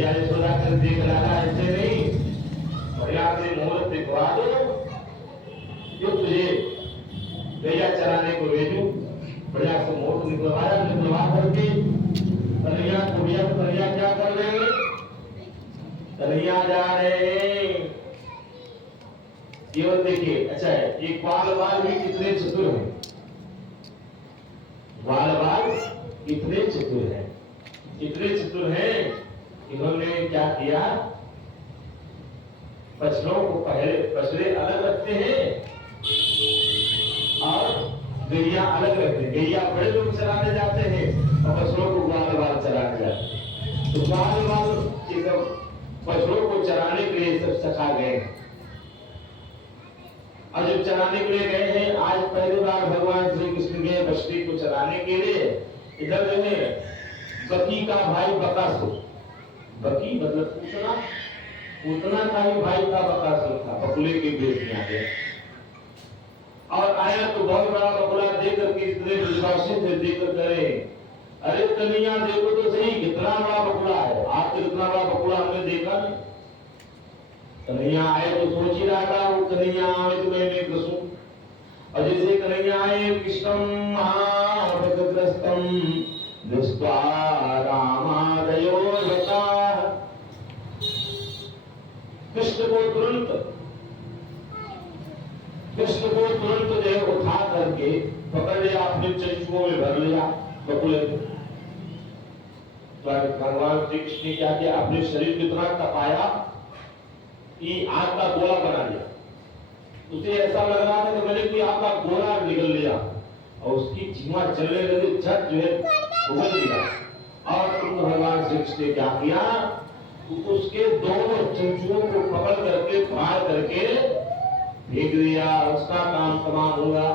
मैया यशोदा कर देख रहा ऐसे नहीं, बढ़िया से मुहूर्त दिखवा दो जो तुझे गैया चराने को भेजू। बढ़िया से मुहूर्त निकलवाया, निकलवा करके कन्हैया कन्हैया क्या कर रहे हैं, कन्हैया जा रहे हैं। केवल देखिए, अच्छा है एक बाल भी कितने चतुर हैं, बाल कितने चतुर हैं, इतने चतुर हैं। इन्होंने क्या किया, बछड़ों को पहले बछड़े अलग रखते हैं और गैया अलग रखते हैं। गैया बड़े लोग चराने जाते हैं और बछड़ों को बाल चराने जाते हैं। तो बाल बछड़ों को चराने के लिए सब सखा गए हैं। और जब चराने के लिए गए हैं, आज पहली बार भगवान श्री कृष्ण गए बछड़ी को चराने के लिए। इधर जो है बकी का भाई बकासुर, बकी मतलब पूतना का ही भाई था बकासुर था, बकुले के बेच में आ गया। और आया तो बहुत बड़ा बकुला देकर के इतने विश्वासी थे, देकर करे अरे कन्हैया देखो तो सही कितना बड़ा बकुला है, आप तो इतना बड़ा बकुला हमने देखा नहीं। कन्हैया आए तो सोच ही रहा था वो कन्हैया आए तो मैं कृष्ण, और जैसे कन्हैया आए कृष्णम महाभक्तग्रस्तम दृष्ट्वा रामादयो रताः, कृष्ण को तुरंत जो है उठा करके पकड़ लिया, अपने चंचुओं में भर लिया बकुले। तो भगवान श्री कृष्ण ने क्या किया, अपने शरीर को इतना तपाया कि आग का गोला बना लिया। उसे ऐसा लग रहा था कि मैंने कोई आग का गोला निकल लिया, और उसकी जीवा चलने लगी, झट जो है उगल गया। और तुम भगवान श्री कृष्ण ने क्या किया, उसके दोनों चंचुओं को पकड़ करके फाड़ करके फेंक दिया। उसका काम तमाम हुआ।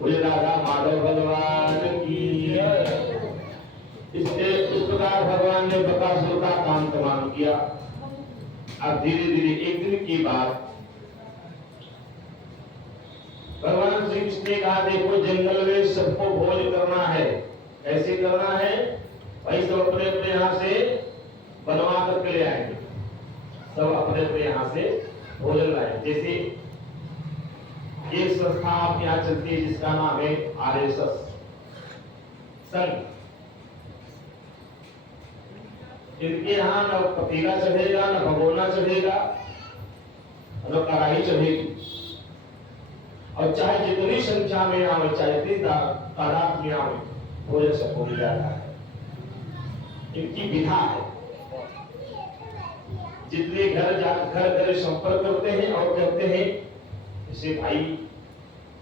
बोले राधा माधव भगवान की। इस प्रकार भगवान ने बकासुर का काम तमाम किया। अब धीरे धीरे एक दिन की बात, भगवान श्री कृष्ण ने कहा देखो जंगल में सबको भोज करना है। कैसे करना है भाई, सब अपने अपने यहाँ से बनवा करके ले आएंगे, सब अपने अपने यहाँ से भोजन लाए। जैसे एक संस्था आप यहाँ चलती है जिसका नाम है RSS संघ। इनके यहाँ न पतीला चढ़ेगा, न भगोना चढ़ेगा, न कढ़ाई चढ़ेगी, और चाहे जितनी संख्या में आवे, चाहे जितनी तादाद में आवे, भोजन सबको मिल जाता है। इनकी विधा है। जितने घर घर संपर्क करते हैं और कहते हैं, जैसे भाई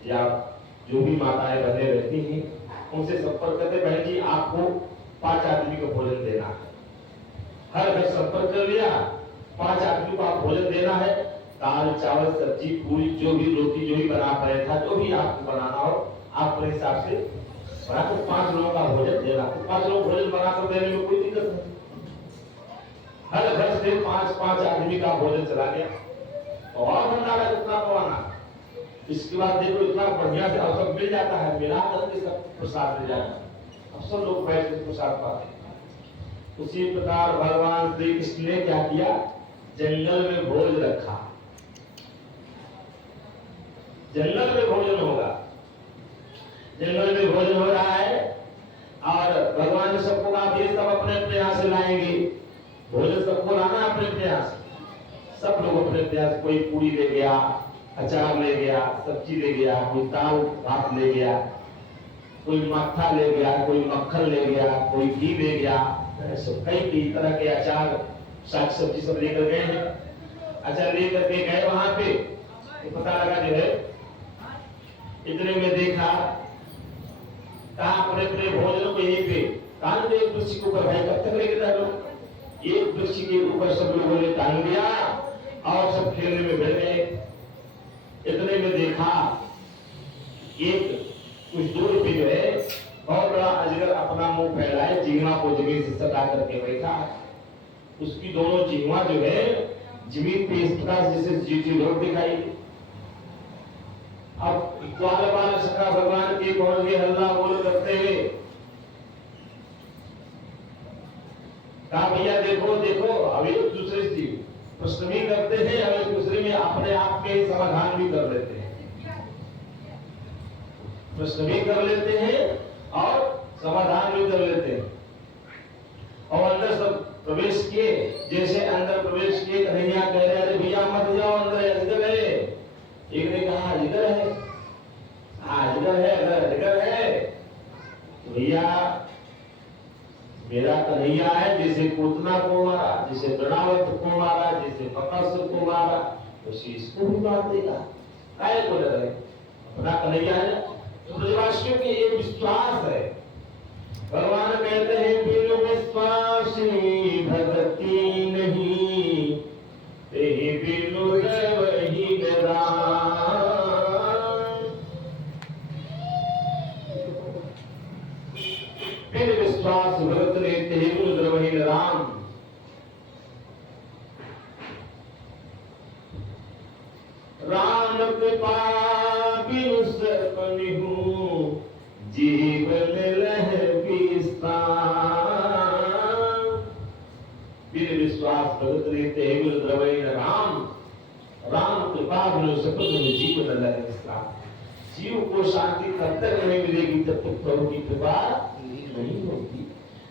या जो भी माताएं बहनें रहती हैं, उनसे संपर्क करते, बहन जी आपको 5 आदमी को भोजन देना है। हर घर संपर्क कर लिया, 5 आदमी को आप भोजन देना है। दाल चावल सब्जी पूरी जो भी रोटी जो भी बना पाए था, जो भी आपको बनाना हो आप अपने हिसाब से बना, तो 5 लोगों का भोजन देना। तो 5 लोग भोजन बनाकर देने में कोई दिक्कत नहीं। हर घर से 5 आदमी का भोजन चला गया, और भंडारा कितना पवाना। इसके बाद देखो इतना बढ़िया से अवसर मिल जाता है, मिला करके सब प्रसाद मिल जाता है, अब सब लोग बैठ के प्रसाद पाते हैं। उसी प्रकार भगवान श्री कृष्ण ने क्या किया, जंगल में भोज रखा। जंगल में भोजन होगा, जंगल में भोजन हो रहा है, और भगवान ने सबको कहा ये सब अपने अपने यहाँ से लाएंगे भोजन, सबको लाना अपने अपने यहाँ से। सब लोग अपने अपने यहाँ से, कोई पूरी ले गया, अचार ले गया, सब्जी ले गया, कोई दाल भात ले गया, कोई मट्ठा ले गया, कोई मक्खन ले गया, कोई घी ले गया, कई तरह के अचार साग सब्जी सब लेकर गए हैं। अचार लेकर के गए वहां पे, तो पता लगा जो है, इतने में देखा कहा अपने अपने भोजन को यहीं पे टांग दे, एक वृक्ष के ऊपर। भाई कब तक लेके लोग, एक वृक्ष के ऊपर सब लोगों ने टांग दिया और सब खेलने में बैठ गए। इतने में देखा एक कुछ दूर पे जो है बहुत बड़ा अजगर अपना मुंह फैलाए, जिह्वा को जमीन से सटा करके बैठा है। उसकी दोनों जिह्वा जो है जमीन पे इस प्रकार जैसे जीटी रोड दिखाई। अब ग्वाल बाल सखा भगवान के पहुंच गए, हल्ला बोल करते हुए। कहा भैया देखो देखो, अब एक दूसरे से प्रश्न भी करते हैं, अब एक दूसरे में अपने आप के समाधान भी कर लेते हैं, प्रश्न भी कर लेते हैं और समाधान भी कर लेते हैं। और अंदर सब प्रवेश किए, जैसे अंदर प्रवेश किए कन्हैया कह रहे अरे भैया मत जाओ अंदर, अजगर है। एक ने कहा अजगर है, अजगर है, अजगर है तो भैया मेरा कन्हैया है, जिसे पूतना को मारा, जिसे प्रणावत को मारा, जिसे बकासुर को मारा, उसी इसको भी मार देगा, काय को डर है, अपना कन्हैया है। तो ब्रजवासियों के एक विश्वास है, भगवान कहते हैं बिनु विश्वासी भक्ति नहीं, तेहि बिनु देवहि निराम। बिनु विश्वास भगत ने तेहि बिनु देवहि निराम। राम कृपा बिनु सपनिहु, जीवन लह विश्वास भगत रीते द्रवै राम। राम कृपा बिनु सपन जीवन लह विश्राम। जीव को शांति तब तक नहीं मिलेगी जब तक प्रभु की कृपा नहीं होगी।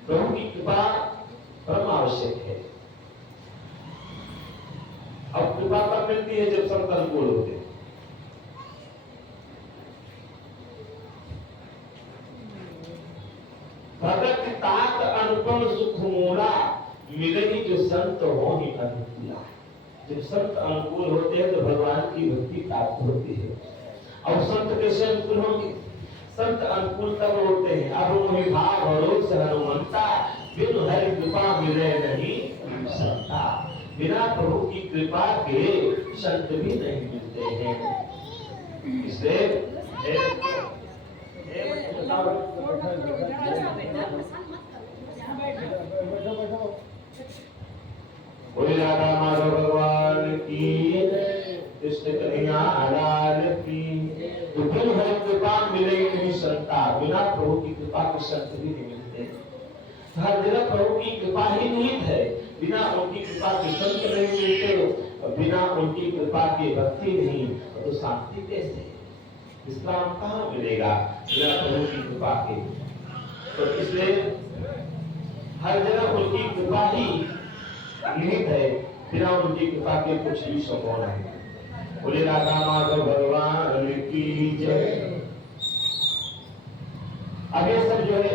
प्रभु की कृपा परम आवश्यक है। अब कृपा कब मिलती है? जब सब अनुकूल होते हैं। भगत तात अनुपम सुख मोरा, मिलेगी जो संत हो ही अनुकूला। जब संत अनुकूल होते हैं तो भगवान की भक्ति प्राप्त होती है। और संत कैसे अनुकूल होंगे? संत अनुकूल तब होते हैं अब मोहि भाव भरोस हनुमंता, बिनु हरि कृपा मिले नहीं संता। बिना प्रभु की कृपा के संत भी नहीं मिलते हैं। इसलिए बोले राधा माधव भगवान की, कृष्ण कन्हैया लाल की। तो बिनु हरि कृपा मिलेगी नहीं संता, बिना प्रभु की कृपा के संत भी नहीं मिलते। हर जगह प्रभु की कृपा ही निहित है, बिना उनकी कृपा के संत नहीं मिलते, बिना उनकी कृपा की भक्ति नहीं, तो शांति कैसे? विश्राम कहाँ मिलेगा बिना प्रभु की कृपा के? तो इसलिए हर जगह उनकी कृपा ही निहित है, बिना उनकी कृपा के कुछ भी संभव नहीं। बोले राधा माधव भगवान की जय। अब ये सब जो है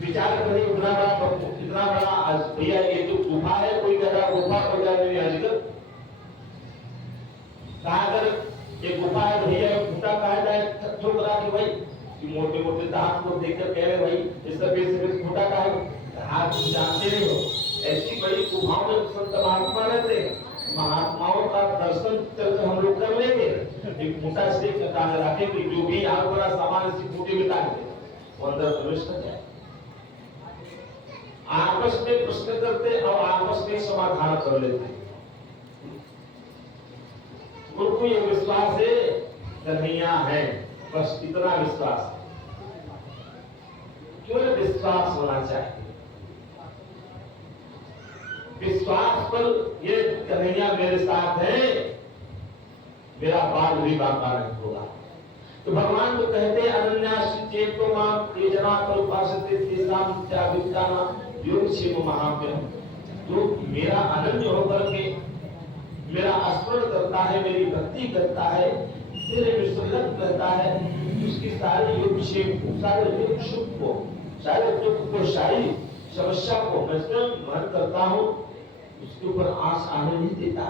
विचार करें, इतना बड़ा भैया ये जो गुफा है, कोई कह रहा गुफा, कोई कह रहा अजगर। कहा अगर ये गुफा है भैया घूटा कहा जाए ठोक रहा कि भाई मोटे मोटे दांत को देखकर कह रहे भाई इस तरह से घूटा का है, आप जानते नहीं हो। ऐसी बड़ी गुफाओं में संत महात्मा रहते हैं, महात्माओं का दर्शन करके हम लोग कर लेंगे। एक मोटा स्टेज रखे कि जो भी यहाँ बड़ा सामान इसी बूटे में डाल दे वो अंदर प्रवेश कर जाए। आपस में प्रश्न करते और आपस में समाधान कर लेते। उनको ये विश्वास है कन्हैया है, बस इतना विश्वास। केवल विश्वास होना चाहिए। विश्वास पर ये कन्हैया मेरे साथ है, मेरा बाल भी बांका नहीं होगा। तो भगवान तो कहते हैं अनन्यास्य चेतो मां ये जना पर उपासते तेसाम त्यागविदाना योग क्षेम महाव्यम। जो मेरा अनन्य होकर के मेरा स्मरण करता है, मेरी भक्ति करता है, मेरे में संलग्न रहता है, उसकी सारी योग क्षेम, सारे दुख सुख को, सारे दुख को, सारी समस्या को मैं स्वयं वहन करता हूँ, उसके ऊपर आस आने नहीं देता।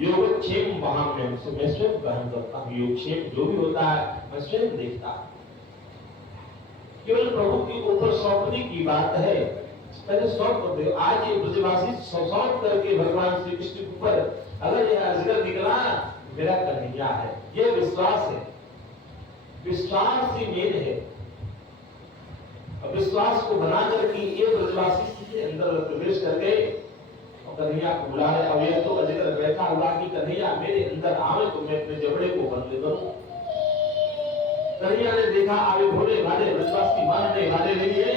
योगक्षेम महाम्यम, मैं स्वयं ग्रहण करता हूँ। योगक्षेम जो भी होता है मैं स्वयं देखता हूँ। केवल प्रभु के ऊपर सौंपने की बात है, पहले सौंप कर दो। आज ये ब्रजवासी सौंप करके भगवान श्री कृष्ण के ऊपर, अगर यह अजगर निकला मेरा कन्हैया है, ये विश्वास है। विश्वास ही मेन है। विश्वास को बना करके ये ब्रजवासी के अंदर प्रवेश करके कन्हैया को बुला रहे। अब ये तो अजगर बैठा हुआ कि कन्हैया मेरे अंदर आवे तो मैं अपने जबड़े को बंद करूं। कन्हैया ने देखा आवे भोले भाले ब्रजवासी मानने वाले नहीं है,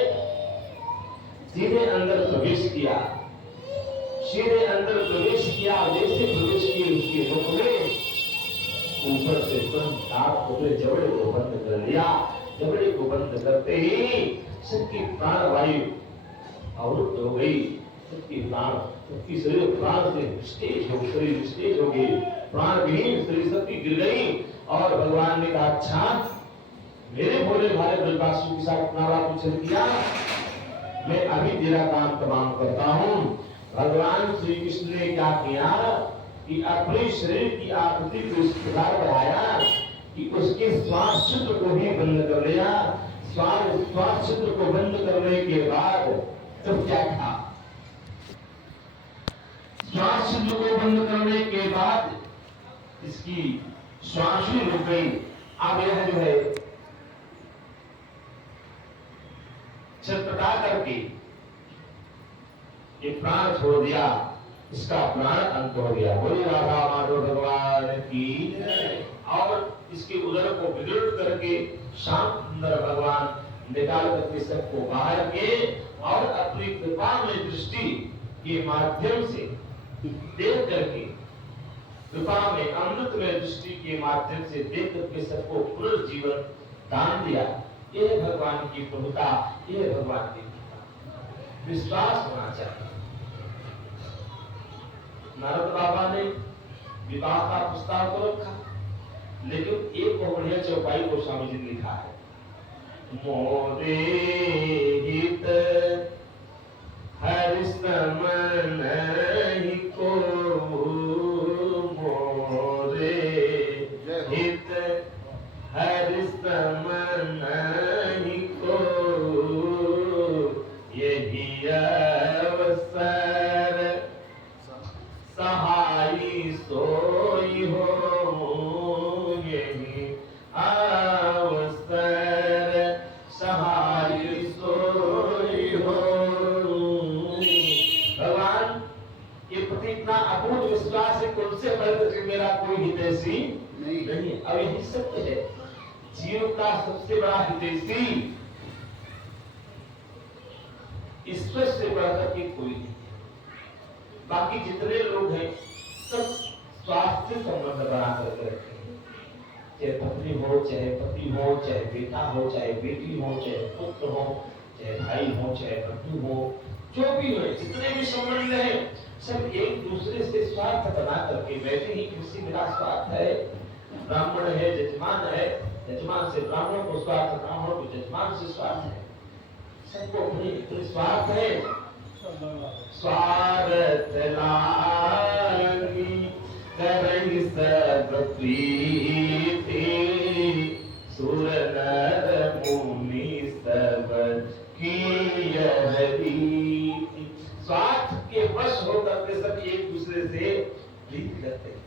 सीधे अंदर प्रवेश किया, सीधे अंदर प्रवेश किया। जैसे प्रवेश किए उसके मुख में ऊपर से तुरंत आप अपने जबड़े को बंद कर लिया। जबड़े को बंद करते ही सबकी प्राण वायु अवरुद्ध हो गई। सबकी प्राण, सबकी शरीर प्राण से निस्तेज हो, शरीर निस्तेज हो गई, प्राण विहीन शरीर सबकी गिर गई। और भगवान ने कहा, अच्छा मेरे भोले भाले ब्रजवासियों के साथ इतना बड़ा कुछ किया, मैं अभी तेरा काम तमाम करता हूँ। भगवान श्री कृष्ण ने क्या किया कि अपने शरीर की आकृति को इस प्रकार बढ़ाया कि उसके श्वास छिद्र को ही बंद कर लिया। श्वास छिद्र को बंद करने के बाद तब क्या था, श्वास छिद्र को बंद करने के बाद इसकी श्वास ही रुक गई। अब यह जो है छटपटा करके ये प्राण छोड़ दिया, इसका प्राण अंत हो गया। बोले राधा माधव भगवान की। और इसके उदर को विदृढ़ करके शाम सुंदर भगवान निकाल करके सबको बाहर किए और अपनी कृपा में दृष्टि के माध्यम से देख करके, कृपा में अमृत में दृष्टि के माध्यम से देख करके सबको पुनर्जीवन दान दिया। ये भगवान की प्रभुता, ये भगवान की कृपा। विश्वास होना चाहिए। नारद बाबा ने विवाह का प्रस्ताव तो रखा, लेकिन एक बहुत बढ़िया चौपाई गोस्वामी जी ने लिखा है, मोरे हित हरि समन ही को, मोरे हित हरि समन ही को, यही अवसर सहाई सोई हो, यही अवसर सहाई सोई हो। भगवान ये प्रति इतना अपूर्व विश्वास है, तुमसे बढ़कर मेरा कोई हितैषी नहीं है। अब यही सत्य है, जीव का सबसे बड़ा हितैषी ईश्वर से बढ़कर के कोई नहीं। बाकी जितने लोग हैं सब स्वास्थ्य संबंध बना करके रखते हैं, चाहे पत्नी हो, चाहे पति हो, चाहे बेटा हो, चाहे बेटी हो, चाहे पुत्र हो, चाहे भाई हो, चाहे बंधु हो, जो भी हो, जितने भी संबंध हैं सब एक दूसरे से स्वार्थ बना करके बैठे ही। किसी मेरा स्वार्थ है, ब्राह्मण है, जजमान है, जजमान से ब्राह्मण को स्वार्थ, ब्राह्मण को जजमान से स्वार्थ है, सबको अपने स्वार्थ है। स्वार्थ लागी करई सब प्रीति, सुर नर मुनि सब किय रीति। स्वार्थ के वश होकर के सब एक दूसरे से प्रीति करते हैं।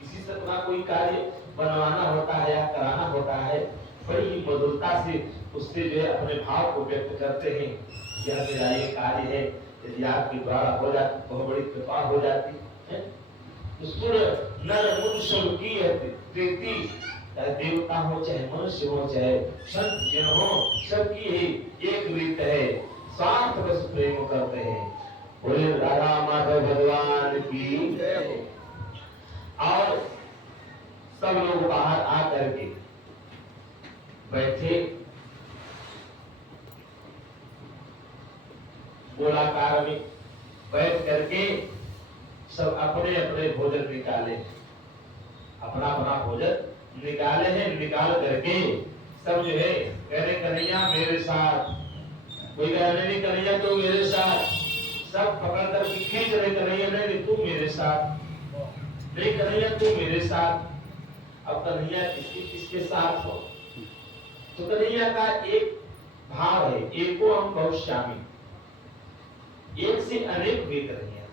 किसी से अपना कोई कार्य बनवाना होता है या कराना होता है, बड़ी मधुरता से उससे जो है अपने भाव को व्यक्त करते हैं, यह मेरा ये कार्य है, यदि आपके द्वारा हो जाती बहुत बड़ी कृपा हो जाती है। सुर नर मुनि सब की प्रीति, चाहे देवता हो, चाहे मनुष्य हो, चाहे संत जन हो, सबकी ही एक रीत है, स्वार्थ बस प्रेम करते हैं। बोले राधा माधव भगवान की जय हो। और सब लोग बाहर आकर के बैठे, गोलाकार में बैठ करके सब अपने अपने भोजन निकाले, अपना अपना भोजन निकाले हैं। निकाल करके सब जो है कह रहे कन्हैया मेरे साथ, कोई कह रहे नहीं कन्हैया तू मेरे साथ, सब पकड़ कर खींच रहे कन्हैया नहीं तू मेरे साथ, नहीं कन्हैया तू मेरे साथ। अब कन्हैया किसके साथ हो, तो कन्हैया का एक भाव है, एको हम बहुश्यामी, एक से अनेक वे कन्हैया।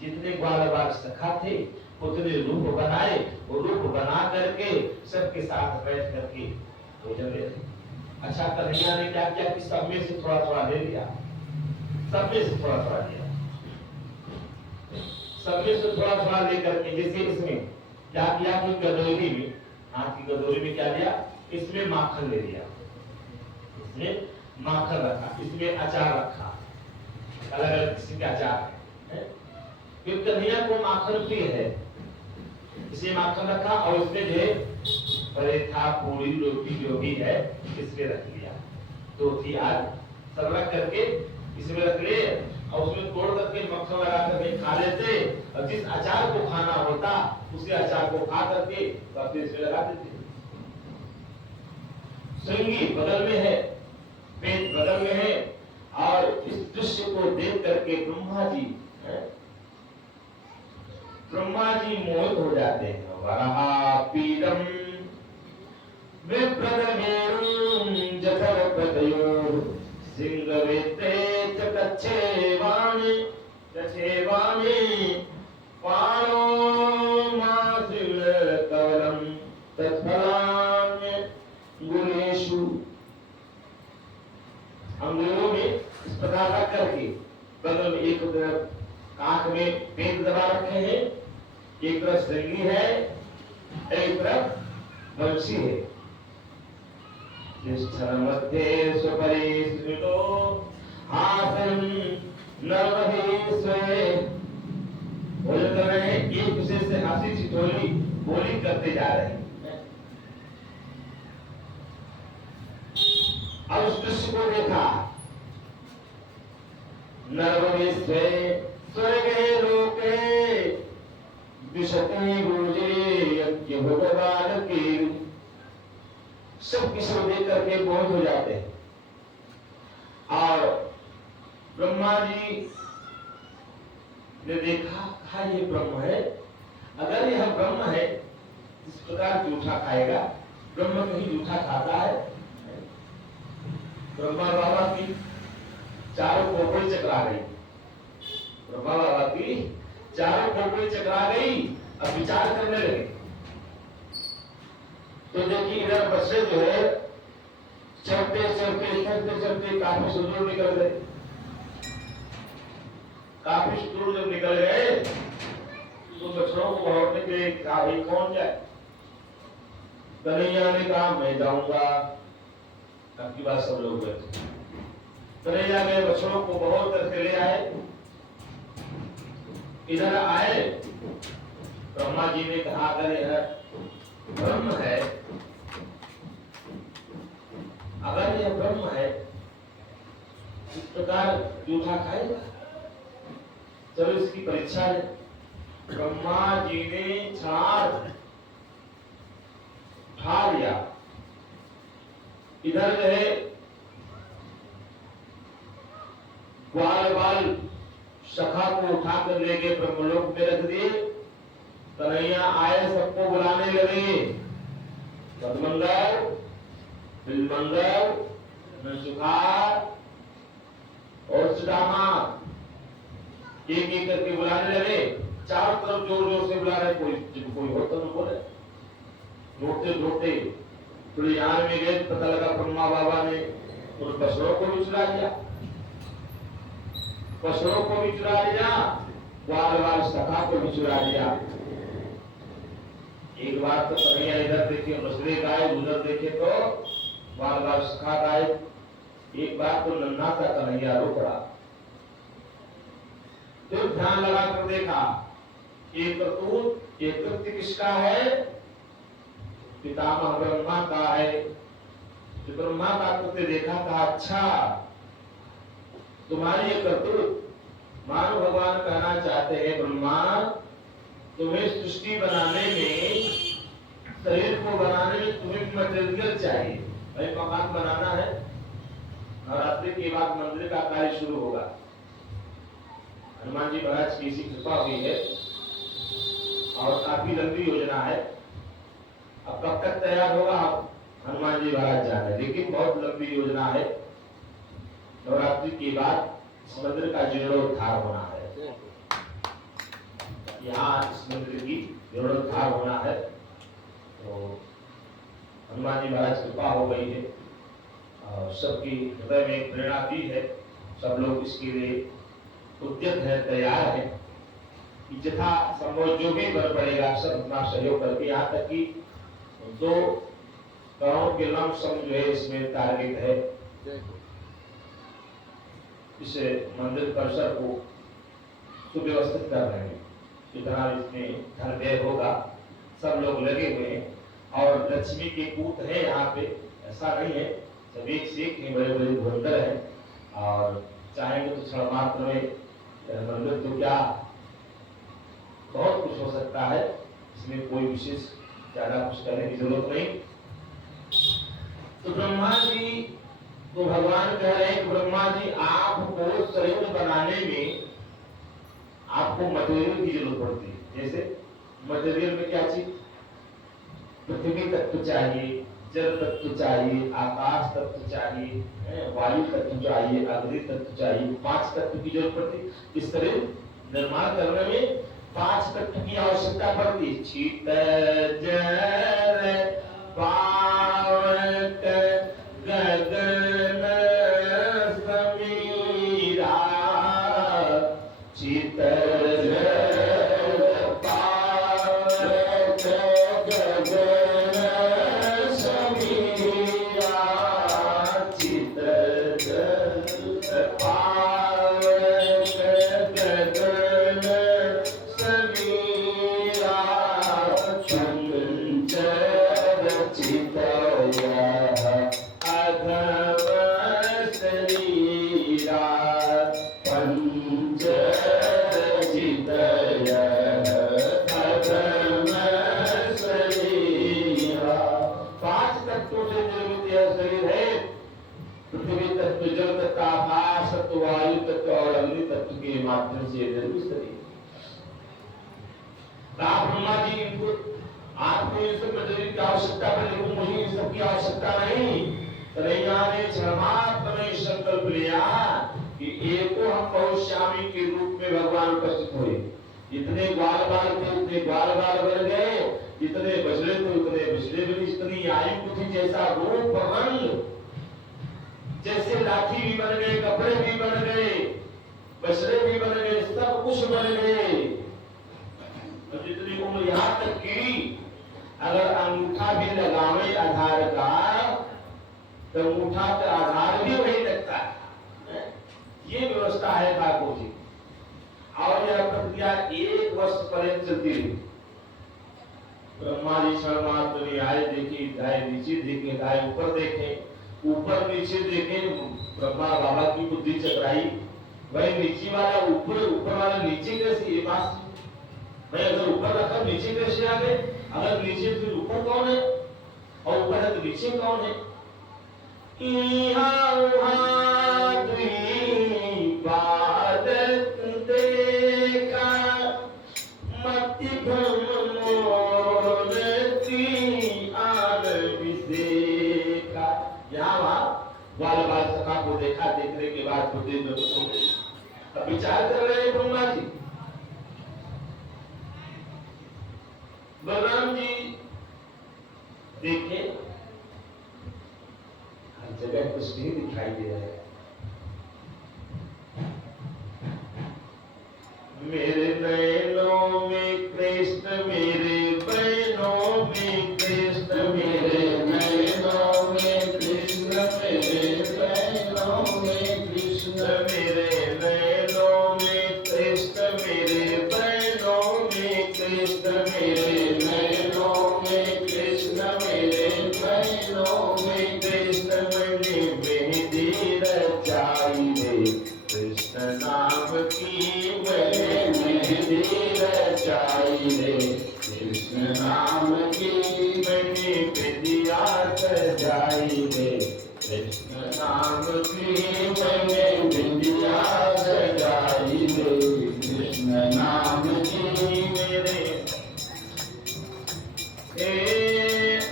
जितने ग्वाल बाल सखा थे उतने रूप बनाए, वो रूप बना करके सबके साथ बैठ करके भोजन ले रहे। अच्छा कन्हैया ने क्या किया कि सब में से थोड़ा थोड़ा ले लिया, सब में से थोड़ा थोड़ा लिया, सब में से थोड़ा थोड़ा लेकर के, जैसे इसमें क्या किया कि गदौरी में, हाथ की गदौरी में क्या लिया, इसमें माखन ले लिया, इसमें माखन रखा, इसमें अचार रखा, अलग अलग किस्म के अचार है। फिर कन्हैया को माखन प्रिय है, इसे माखन रखा और इसमें जो है पराठा पूरी रोटी जो भी है इसमें रख लिया। दो थी आज सब रख करके इसमें रख लिए और उसमें तोड़ करके मक्खन लगा करके खा लेते, और जिस अचार को खाना होता उसी अचार को खा करके तो फिर इसमें लगा देते। श्रृंगी बगल में है, पेट बगल में है, और इस दृश्य को देख करके ब्रह्मा जी मोहित हो जाते हैं। वरहा पीडम विप्रदमेरुं जठरपतयोः सिंहवेत्ते च कच्छेवाणि पाणो मातृकवलं तत्फलान्य गुणेषु। अंगुलियों में इस प्रकार रख करके बगल में एक तरफ आंख में पेट दबा रखे हैं, एक तरफ श्रृंगी है, एक तरफ वंशी है। मध्य स्वपरिस्मृतो हासन नरमहे स्वे। भोजन कर रहे हैं, एक दूसरे से हंसी ठिठोली बोली करते जा रहे हैं। अब उस दृश्य को देखा, नरमहे स्वे स्वर्गे लोके विशति गुरुजे यज्ञ भगवान की। सब किसी देख करके मोहित हो जाते हैं। और ब्रह्मा जी ने देखा, कहा ये ब्रह्म है, अगर यह ब्रह्म है इस प्रकार जूठा खाएगा, ब्रह्म कहीं जूठा खाता है। ब्रह्मा बाबा की चारों खोपड़ी चकरा गई, ब्रह्मा बाबा की चारों खोपड़ी चकरा गई। अब विचार करने लगे तो देखिए इधर बच्चे जो है चलते काफी सुदूर निकल गए। काफी सुदूर जब निकल गए तो बछड़ों को भरने के लिए कौन जाए? कन्हैया ने कहा मैं जाऊंगा। आपकी बात सब लोग गए, कन्हैया गए, बछड़ों को बहुत करके ले आए। इधर आए, ब्रह्मा जी ने कहा अगर यह ब्रह्म है, अगर यह ब्रह्म है इस प्रकार जूठा खाएगा, चलो इसकी परीक्षा है। ब्रह्मा जी ने छाड़ उठा लिया, इधर जो है ग्वाल सखा को उठाकर ले गए, ब्रह्मलोक में रख दिए। कन्हैया आए, सबको बुलाने लगे, सदमंगल बिलमंगल नंसुखार और सुदामा, एक एक करके बुलाने लगे। चारों तरफ जोर जोर से बुला रहे, कोई हो तो न बोले। ढूंढते थोड़ी यार में गए, पता लगा ब्रह्मा बाबा ने उन बछड़ों को भी चुरा लिया, बछड़ों को भी चुरा लिया, ग्वाल सखा को भी चुरा लिया। एक बार तो कन्हैया इधर देखे बछड़े गाय, उधर देखे तो ग्वाल सखा गाय। एक बार तो नन्हा सा कन्हैया रो पड़ा, फिर ध्यान लगा कर देखा, एक करतूत एक कृत्य किसका है? पितामह ब्रह्मा का है। तो ब्रह्मा का कृत्य देखा, कहा अच्छा तुम्हारी ये करतूत, मानो भगवान कहना चाहते हैं ब्रह्मा तुम्हें सृष्टि बनाने में, शरीर को बनाने में तुम्हें मटेरियल चाहिए। भाई मकान बनाना है, नवरात्रि के बाद मंदिर का कार्य शुरू होगा। हनुमान जी महाराज की इसी कृपा हुई है और काफी लंबी योजना है। अब कब तक तैयार होगा आप हनुमान जी महाराज जाने, लेकिन बहुत लंबी योजना है। नवरात्रि के बाद इस मंदिर का जीर्णोद्धार होना है, यहाँ इस मंदिर की जीर्णोद्धार होना है। तो हनुमान जी महाराज कृपा हो गई है और सबकी हृदय में प्रेरणा दी है, सब लोग इसके लिए उद्यत है, तैयार है कि यथा संभव जो भी बन पड़ेगा सब अपना सहयोग करके, यहाँ तक कि 2 करोड़ के लमसम जो है इसमें टारगेट है। इस मंदिर परिसर को सुव्यवस्थित कर रहे हैं। जितना इसमें धन व्यय होगा सब लोग लगे हुए हैं और लक्ष्मी के पूत है यहाँ पे, ऐसा नहीं है, सब एक से एक बड़े बड़े धुरंधर हैं और चाहेंगे तो क्षण मात्र में मंदिर तो क्या बहुत कुछ हो सकता है, इसमें कोई विशेष ज्यादा कुछ करने की जरूरत नहीं। तो ब्रह्मा जी तो भगवान कह रहे हैं कि ब्रह्मा जी आपको शरीर बनाने में आपको मटेरियल की जरूरत पड़ती है। जैसे मटेरियल में क्या चीज, पृथ्वी तत्व चाहिए, जल तत्व चाहिए, आकाश तत्व चाहिए, वायु तत्व चाहिए, अग्नि तत्व चाहिए, 5 तत्व की जरूरत पड़ती। इस तरह निर्माण करने में 5 तत्व की आवश्यकता पड़ती। शीत जल पावक गगन समीरा, शीत माध्यम से ब्रह्मा जी इनको आपको इन सब मटेरियल की आवश्यकता है, लेकिन मुझे इन सब की आवश्यकता नहीं। कन्हैया ने क्षमात्म में संकल्प लिया कि एको हम बहुश्यामी के रूप में भगवान उपस्थित हुए। जितने ग्वाल बाल थे उतने ग्वाल बाल बन गए, जितने बछड़े थे उतने बछड़े बने, जितनी आयु को थी जैसा रूप रंग, जैसे लाठी भी बन गए, कपड़े भी बन गए, बछड़े भी बन गए, सब कुछ बन गए। तो जितनी उम्र यहाँ तक की अगर अंगूठा भी लगावे आधार का तो अंगूठा का आधार भी वही लगता है। ये व्यवस्था है ठाकुर जी। और यह प्रक्रिया 1 वर्ष पर्यंत चलती रही। ब्रह्मा जी क्षण मात्र में आए, देखे गाय नीचे देखे, गाय ऊपर देखे, ऊपर नीचे देखे, ब्रह्मा बाबा की बुद्धि चकराई, भाई नीचे वाला ऊपर, ऊपर वाला नीचे कैसे, ये बात भाई अगर ऊपर रखा नीचे कैसे आ गए, अगर नीचे फिर ऊपर कौन है और ऊपर है तो नीचे कौन है। देखा मति यहाँ बाल बाल सखा को देखा, देखने के बाद बुद्धि में अब विचार कर रहे हैं ब्रह्मा जी। बलराम जी देखे हर जगह कुछ नहीं दिखाई दे रहा है। मेरे नैनों में कृष्ण, मेरे बैनों में कृष्ण, मेरे नैनों में कृष्ण, मेरे बैनों में कृष्ण, मेरे नैनों में कृष्ण, मेरे बैनों में कृष्ण, मेरे नैनों में कृष्ण, मेरे बैनों में कृष्ण, मैंने मेहंदी रचाई रे कृष्ण नाम की, मैंने मेहंदी रचाई रे कृष्ण नाम की, मैंने विद्या सजाई रे कृष्ण नाम की, मैंने विद्या सजाई रे कृष्ण नाम की। मेरे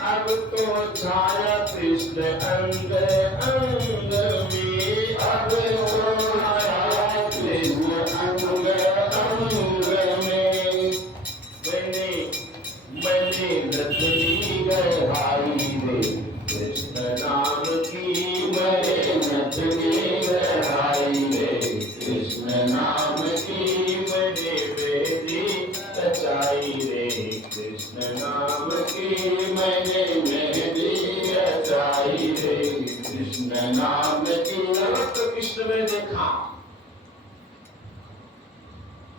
अब तो छाया कृष्ण अंग अंग में, अब छाया कृष्ण अंग अंग में, मैंने नथनी गढ़ाई रे कृष्ण नाम की, मैंने नथनी गढ़ाई रे कृष्ण नाम की, मैंने वेदी रचाई रे कृष्ण नाम की, मैंने मेहंदी रचाई रे कृष्ण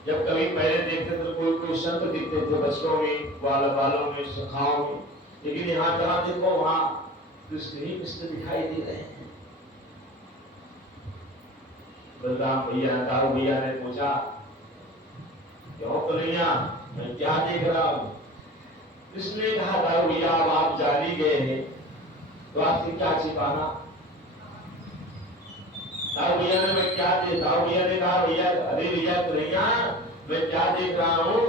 जब कभी पहले देखते तो कोई कोई संत दिखते थे बच्चों में, बालों में, सखाओं में, लेकिन यहाँ जहाँ देखो वहाँ कृष्ण ही कृष्ण दिखाई दे रहे हैं। बलराम भैया, दाऊ भैया ने पूछा, क्यों कन्हैया, मैं क्या देख रहा हूँ? कृष्ण ने कहा, दाऊ भैया अब आप जान ही गए हैं तो आपसे क्या छिपाना। दाऊ भैया ने मैं क्या देख, दाऊ भैया ने कहा, भैया अरे भैया कन्हैया मैं क्या देख रहा हूँ?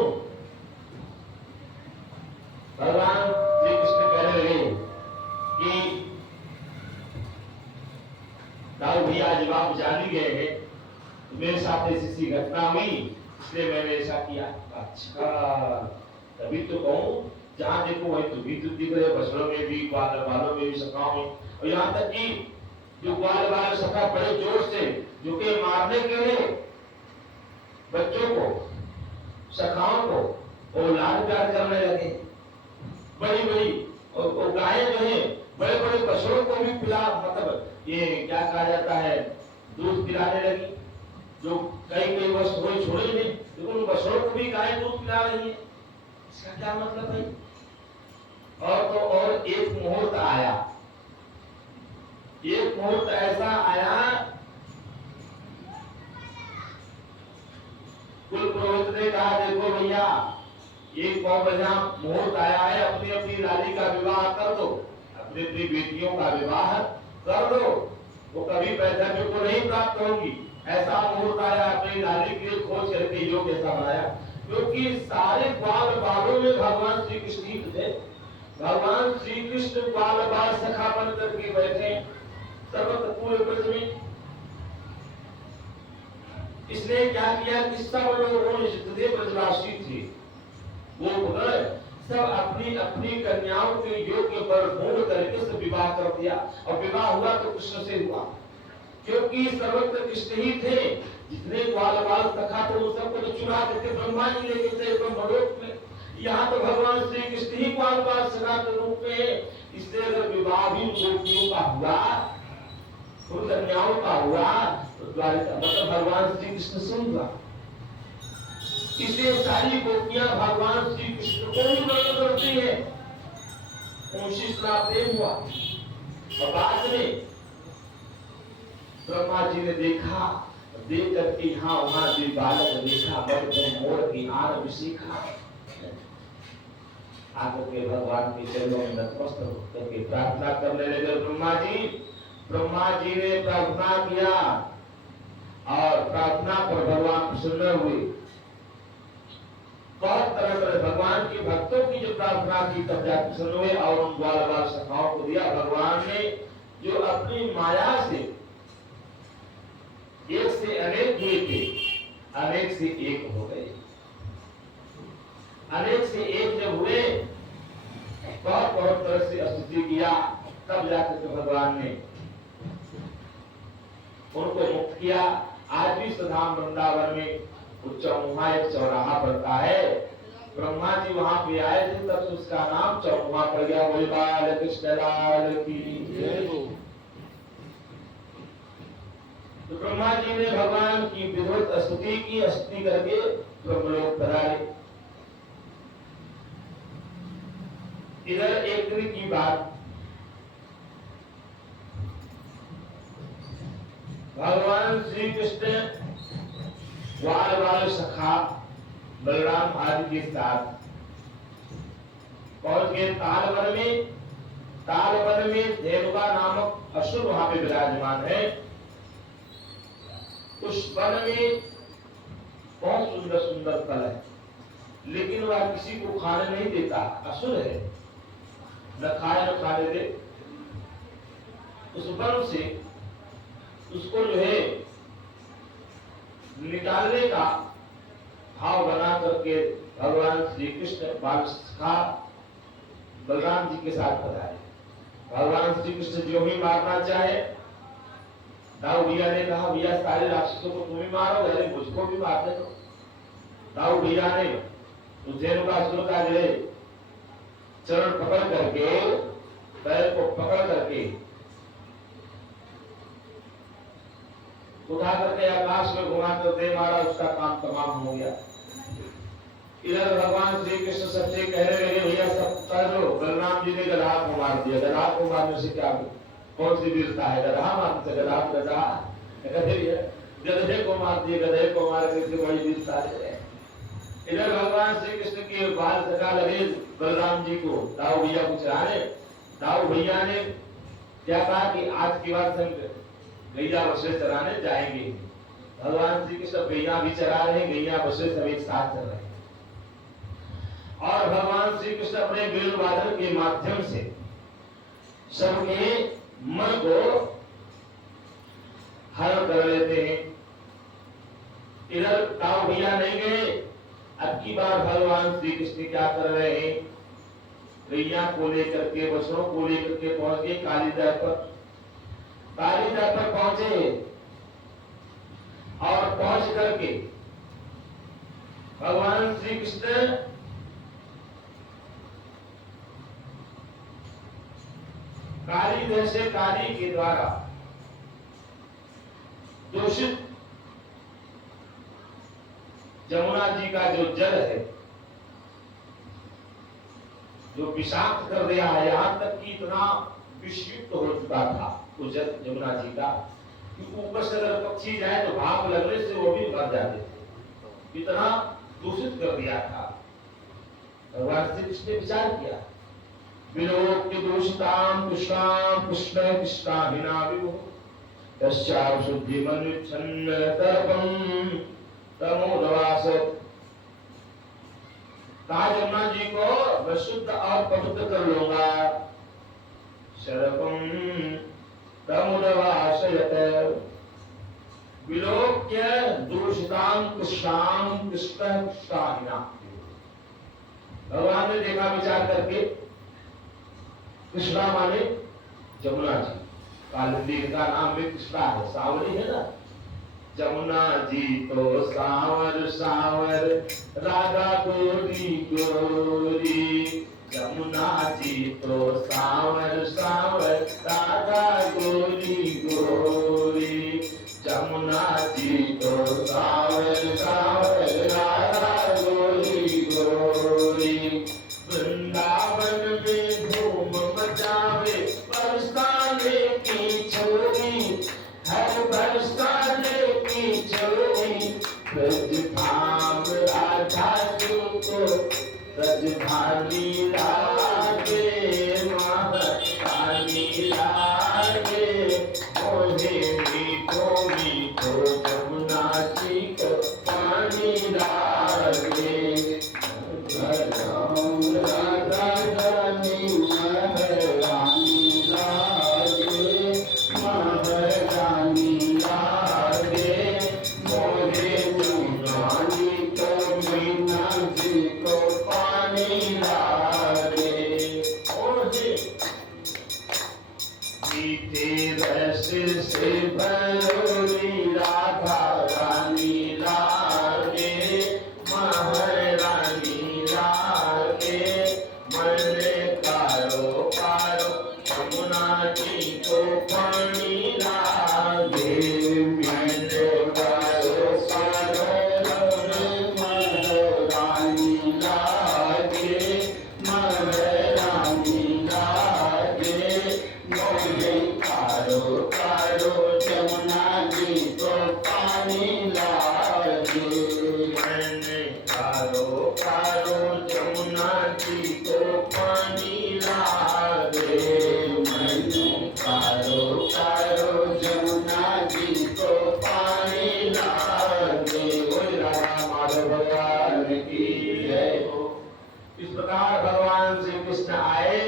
भगवान श्री कृष्ण कहने लगे कि दाऊ भैया जब आप जान ही गए हैं तो मेरे साथ ऐसी घटना हुई इसलिए मैंने ऐसा किया। अच्छा, तभी तो कहूँ जहाँ देखो वही तो भी दिख रहे, बछड़ों में भी, बालों में भी, सखाओं में, और यहाँ तक कि जो बाल सखा बड़े जोर से झुके मारने के लिए बच्चों को, सखाओं को वो लाड प्यार करने लगे। बड़ी बड़ी और गायें जो है बड़े बड़े बछड़ों को भी पिला, मतलब ये क्या कहा जाता है, दूध पिलाने लगी। जो कई वर्ष हुए छोड़े नहीं, लेकिन उन बछड़ों को भी गाय दूध पिला रही है। इसका क्या मतलब है? और तो और एक मुहूर्त आया, एक मुहूर्त ऐसा आया, कुल पुरोहित ने कहा, देखो भैया एक बहुत बढ़िया मुहूर्त आया है, अपनी अपनी लाली का विवाह कर दो, अपनी अपनी बेटियों का विवाह कर दो, वो कभी वैधव्य को नहीं प्राप्त होगी। ऐसा मुहूर्त आया, अपनी लाली के लिए खोज करके योग ऐसा बनाया, क्योंकि सारे बालों में भगवान श्री कृष्ण ही थे। भगवान श्री कृष्ण बाल सखा बन करके बैठे सर्वत्र पूरे ब्रज में। इसने क्या किया कि सब लोग जितने ब्रजवासी थे वो सब अपनी अपनी कन्याओं के योग्य पर ढूंढ करके सब विवाह कर दिया, और विवाह हुआ तो कृष्ण से हुआ, क्योंकि सर्वत्र कृष्ण ही थे। जितने बाल सखा थे उन सबको तो चुरा करके ब्रह्मा जी लेके थे ब्रह्मलोक में। यहाँ तो भगवान श्री कृष्ण ही बाल सखा के रूप में, इसलिए अगर विवाह भी गोपियों का हुआ, उन कन्याओं का हुआ, तो द्वारिका मतलब भगवान श्री कृष्ण से हुआ। इसलिए सारी गोपियां भगवान श्री कृष्ण को ही वर्ण करती है। उनसे इतना प्रेम हुआ। और बाद में ब्रह्मा जी ने देखा, देख करके यहाँ वहां भी बालक देखा, मर्द मोर की आर विशिखा, आकर के भगवान के चरणों में नतमस्तक करके प्रार्थना करने लगे ब्रह्मा जी। ब्रह्मा जी ने प्रार्थना किया और प्रार्थना पर भगवान प्रसन्न हुए। बहुत तरह भगवान के भक्तों की जो प्रार्थना की तब जाकर प्रसन्न हुए, और उन बाल सखाओं को दिया। भगवान ने जो अपनी माया से एक से अनेक हुए थे, अनेक से एक हो गए। अनेक से एक जब हुए, बहुत तरह से स्तुति किया, तब जाकर के भगवान ने उनको मुक्त किया। आज भी सुधाम वृंदावन में चौमुहा एक चौराहा पड़ता है, ब्रह्मा जी वहां पे आए थे तब से उसका नाम चौमुहा पड़ गया। बोले बाल कृष्ण लाल की जय। तो ब्रह्मा जी ने भगवान की विधिवत स्तुति की, स्तुति करके ब्रह्मलोक पधारे। इधर एक दिन की बात, भगवान श्री कृष्ण बाल सखा बलराम आदि के साथ पहुंच गए तालवन में। तालवन में धेनुका नामक असुर वहां पे विराजमान है। उस वन में बहुत सुंदर सुंदर फल है, लेकिन वह किसी को खाने नहीं देता, असुर है, न खाए न खाने दे। उस वन से उसको जो है निकालने का भाव बना करके भगवान श्री कृष्ण बाल सखा बलराम जी के साथ पधारे। भगवान श्री कृष्ण जो ही मारना चाहे, दाऊ भैया ने कहा, भैया सारे राक्षसों को तुम ही मारो, अरे मुझको भी मार दे। दाऊ भैया ने उस धेनुकासुर का जो है चरण पकड़ करके, पैर को पकड़ करके उठा करके आकाश में घुमा कर दे मारा, उसका काम तमाम हो गया। इधर भगवान श्री कृष्ण सबसे कहने लगे भैया सब करो, बलराम जी ने गधा को मार दिया। गधा को मारने से क्या कौन सी वीरता है? गधा मारने से गधा गधे को मार दिए, गधे को मार के बड़ी वीरता है। इधर भगवान श्री कृष्ण के बाल सका लगे बलराम जी को दाऊ भैया को चढ़ाने। दाऊ भैया ने क्या कहा कि आज की बात गैया बछड़े चराने जाएंगे। भगवान श्री कृष्ण गैया भी चरा रहे, गैया बछड़े सब एक साथ चल रहे हैं। और भगवान श्री कृष्ण अपने वेणु वादन के माध्यम से सबके मन को हरण कर लेते हैं। इधर दाऊ भैया नहीं गए। अब की बार भगवान श्री कृष्ण क्या कर रहे हैं? गैया को लेकर के, बछड़ों को लेकर के पहुंच गए कालीदह पर। कालीदह पर पहुंचे और पहुंच करके भगवान श्री कृष्ण कालीदह से काली के द्वारा दूषित जमुना जी का जो जल है, जो विषाक्त कर दिया है, यहां तक कि इतना विषयुक्त हो चुका था उस जमुना जी का कि ऊपर से अगर पक्षी जाए तो भाप लगने से वो भी मर जाते थे, इतना दूषित कर दिया था। भगवान श्री कृष्ण ने विचार किया, विलोक्य दूषिताम कृष्णाम कृष्ण कृष्णाभिना विभु तस्याव शुद्धि मनुच्छन्न तर्पम तमोदवास। कहा जमुना जी को मैं शुद्ध और पवित्र कर लूंगा। शरपम तमोदवासयत विलोक्य दूषिताम कृष्णाम कृष्ण कृष्णाभिना। भगवान ने देखा विचार करके, कृष्णा माने जमुना जी, कालिंदी का नाम भी कृष्णा है, सावरी है ना। जमुना जी तो सावर सावर राधा गोरी गोरी। जमुना जी तो सावर सावर राधा गोरी गोरी। जमुना जी तो सावर सावर राधा गोरी गोरी। वृंदावन में धूम मचावे बरसाने की छोरी, हर बरसाने की छोरी। ब्रजधाम राधा जी को ब्रजधानी लागे, महारानी लागे। मोहे मीठो मीठो जमुना जी को पानी लागे। से भरोरी राधा रानी लागे, महारानी लागे। मन कारो कारो जमुना जी को पानी लागे। मन कारो कारो महारानी लागे, महारानी लागे। मन कारो कारो जमुना जी को पानी लागे। मन कारो कारो जमुना जी को पानी लागे। मन कारो कारो जमुना जी को पानी लागे। बोल राधा माधव भगवान की जय हो। इस प्रकार भगवान श्री कृष्ण आए,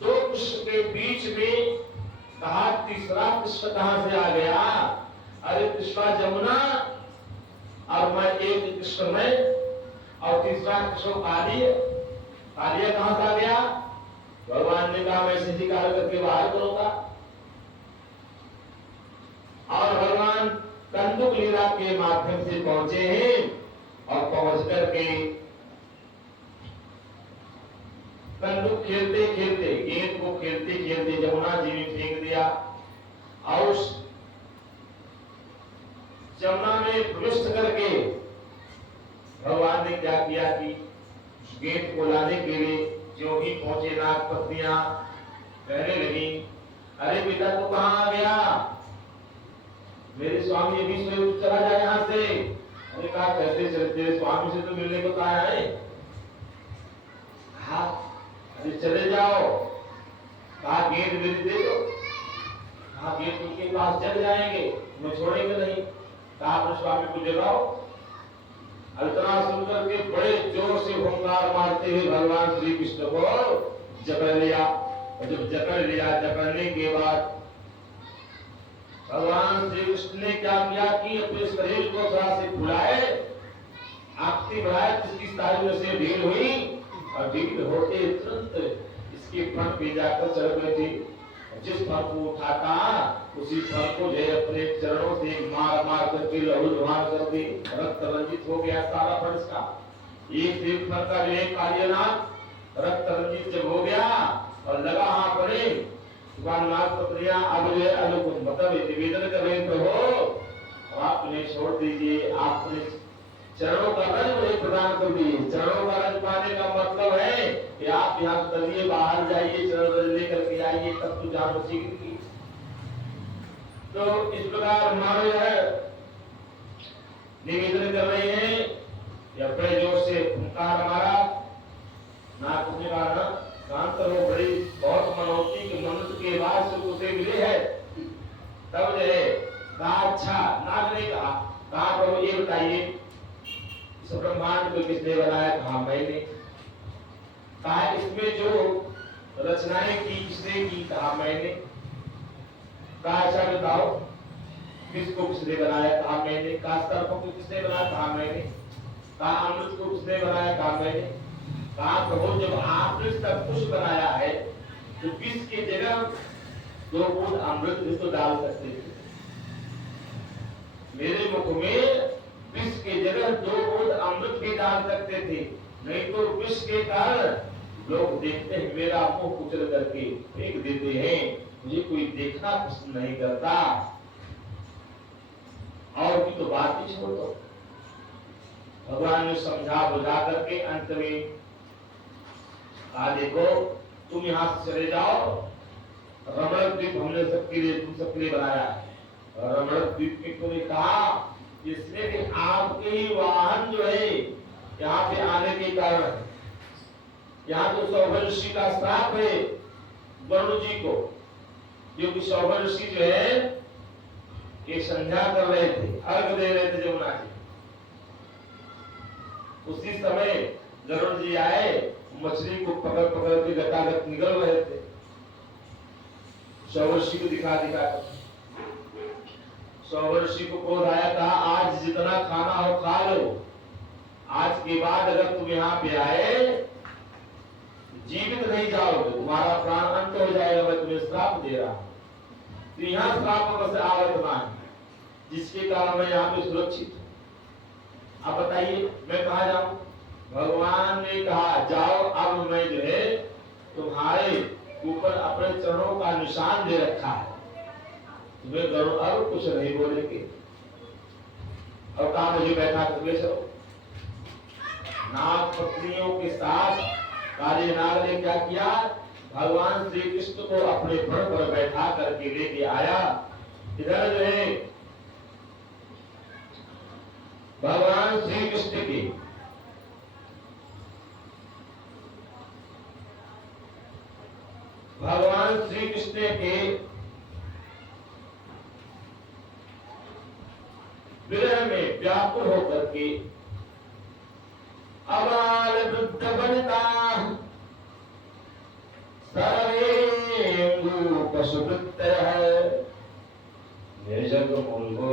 दो कृष्ण के बीच में कहा तीसरा कृष्ण कहां से आ गया? अरे कृष्णा जमुना और मैं एक कृष्ण में, और तीसरा कृष्ण कालिय। कालिय कहां से आ गया? भगवान ने कहा मैं इसे निकाल करके बाहर करूंगा। और भगवान कंदुक लीला के माध्यम से पहुंचे हैं, और पहुंच करके कंदुक खेलते खेलते, गेंद को खेलते खेलते जमुना जी में फेंक दिया। और उस जमुना में प्रविष्ट करके भगवान ने क्या किया कि गेट को लाने के लिए जो ही पहुंचे नाग पत्नियां कहने लगी, अरे बेटा तू कहाँ आ गया, मेरे स्वामी अभी स्वयं चला जाए यहाँ से। अरे कहा कैसे चलते, स्वामी से तो मिलने को कहा है। हाँ अरे चले जाओ, कहा गेट मेरी दे दो, कहा गेट उनके पास चल जाएंगे, मैं छोड़ेंगे नहीं, कहा अपने स्वामी को जगाओ। इतना सुनकर के बड़े जोर से हुंकार मारते हुए भगवान श्री कृष्ण को जकड़ लिया। और जब जकड़ लिया, जकड़ने के बाद भगवान श्री कृष्ण ने क्या किया कि अपने शरीर को थोड़ा से फुलाए, आकृति बढ़ाए, जिसकी सारी में से ढील हुई और ढील होते तुरंत इसके फन पे जाकर चढ़ गए थे। जिस फल को उठाता उसी फल को जो अपने चरणों से मार मार करके लहूलुहान कर दी, रक्त रंजित हो गया सारा फल इसका। एक फल का जो कार्यनाथ रक्त रंजित जब हो गया और लगा हाथ पड़े, नाग पत्नियां अब जो है मतलब निवेदन कर रहे तो हो आपने छोड़ दीजिए, आपने चरणों का रज मुझे प्रदान कर दिए। चरणों का रज पाने का मतलब है कि आप यहाँ चलिए, बाहर जाइए, चरण रज लेकर के आइए, तब तो जान बचेगी। तो इस प्रकार मानो है निवेदन कर रहे हैं या बड़े जोर से हुंकार मारा। नाग ने कहा शांत रहो, बड़ी बहुत मनोती के मनुष्य के बाद से उसे मिले है। तब जो है कहा अच्छा, नाग ने कहा प्रभु ये बताइए इस ब्रह्मांड को किसने बनाया, कहा मैंने। कहा इसमें जो रचनाएं की किसने की, कहा मैंने। कहा अच्छा बताओ किसको किसने बनाया, कहा मैंने। कहा सर्प को किसने बनाया, कहा मैंने। कहा अमृत को किसने बनाया, कहा मैंने। कहा प्रभु जब आपने सब कुछ बनाया है तो विष की जगह 2 बूंद अमृत भी तो डाल सकते थे। मेरे मुख में विष की जगह 2 बूंद अमृत भी डाल सकते थे, नहीं तो विष के कारण लोग देखते हैं मेरा मुंह कुचल करके फेंक देते हैं, मुझे कोई देखना पसंद नहीं करता। और की तो बात ही छोड़ दो। भगवान ने समझा बुझा करके अंत में कहा देखो तुम यहाँ से चले जाओ, रमण द्वीप हमने सबके लिए तुम सबके लिए बनाया है। रमण द्वीप में तुमने कहा इसलिए कि आपके ही वाहन जो है यहाँ पे आने के कारण, यहाँ तो सौभर ऋषि का श्राप है वरुण जी को, क्योंकि सौभर ऋषि जो है ये संध्या कर रहे थे, अर्घ दे रहे थे जमुना जी। उसी समय गरुड़ जी आए, मछली को पकड़ पकड़ के गतागत निकल रहे थे, सौवर्षि को दिखा दिखा कर। सौवर्षि को क्रोध आया, था आज जितना खाना हो खा लो, आज के बाद अगर तुम यहाँ पे आए जीवित नहीं जाओगे, तुम्हारा प्राण अंत हो जाएगा, मैं तुम्हें श्राप दे रहा हूं। तो यहाँ श्राप से आवत ना, जिसके कारण मैं यहाँ पे सुरक्षित हूं। अब बताइए मैं कहा जाऊं? भगवान ने कहा जाओ, अब मैं जो है तुम्हारे ऊपर अपने चरणों का निशान दे रखा है, तुम्हें गरुड़ अब कुछ नहीं बोलेंगे। और कहा मुझे बैठा करके चलो। नाग पत्नियों के साथ काली नाग ने क्या किया, भगवान श्री कृष्ण को अपने फण पर बैठा करके लेके आया। इधर जो है भगवान श्री कृष्ण की विरह में व्याकुल होकर के अबाल वृद्ध बनता सर्वेंदु पशुवृत्त निर्जग मुंगो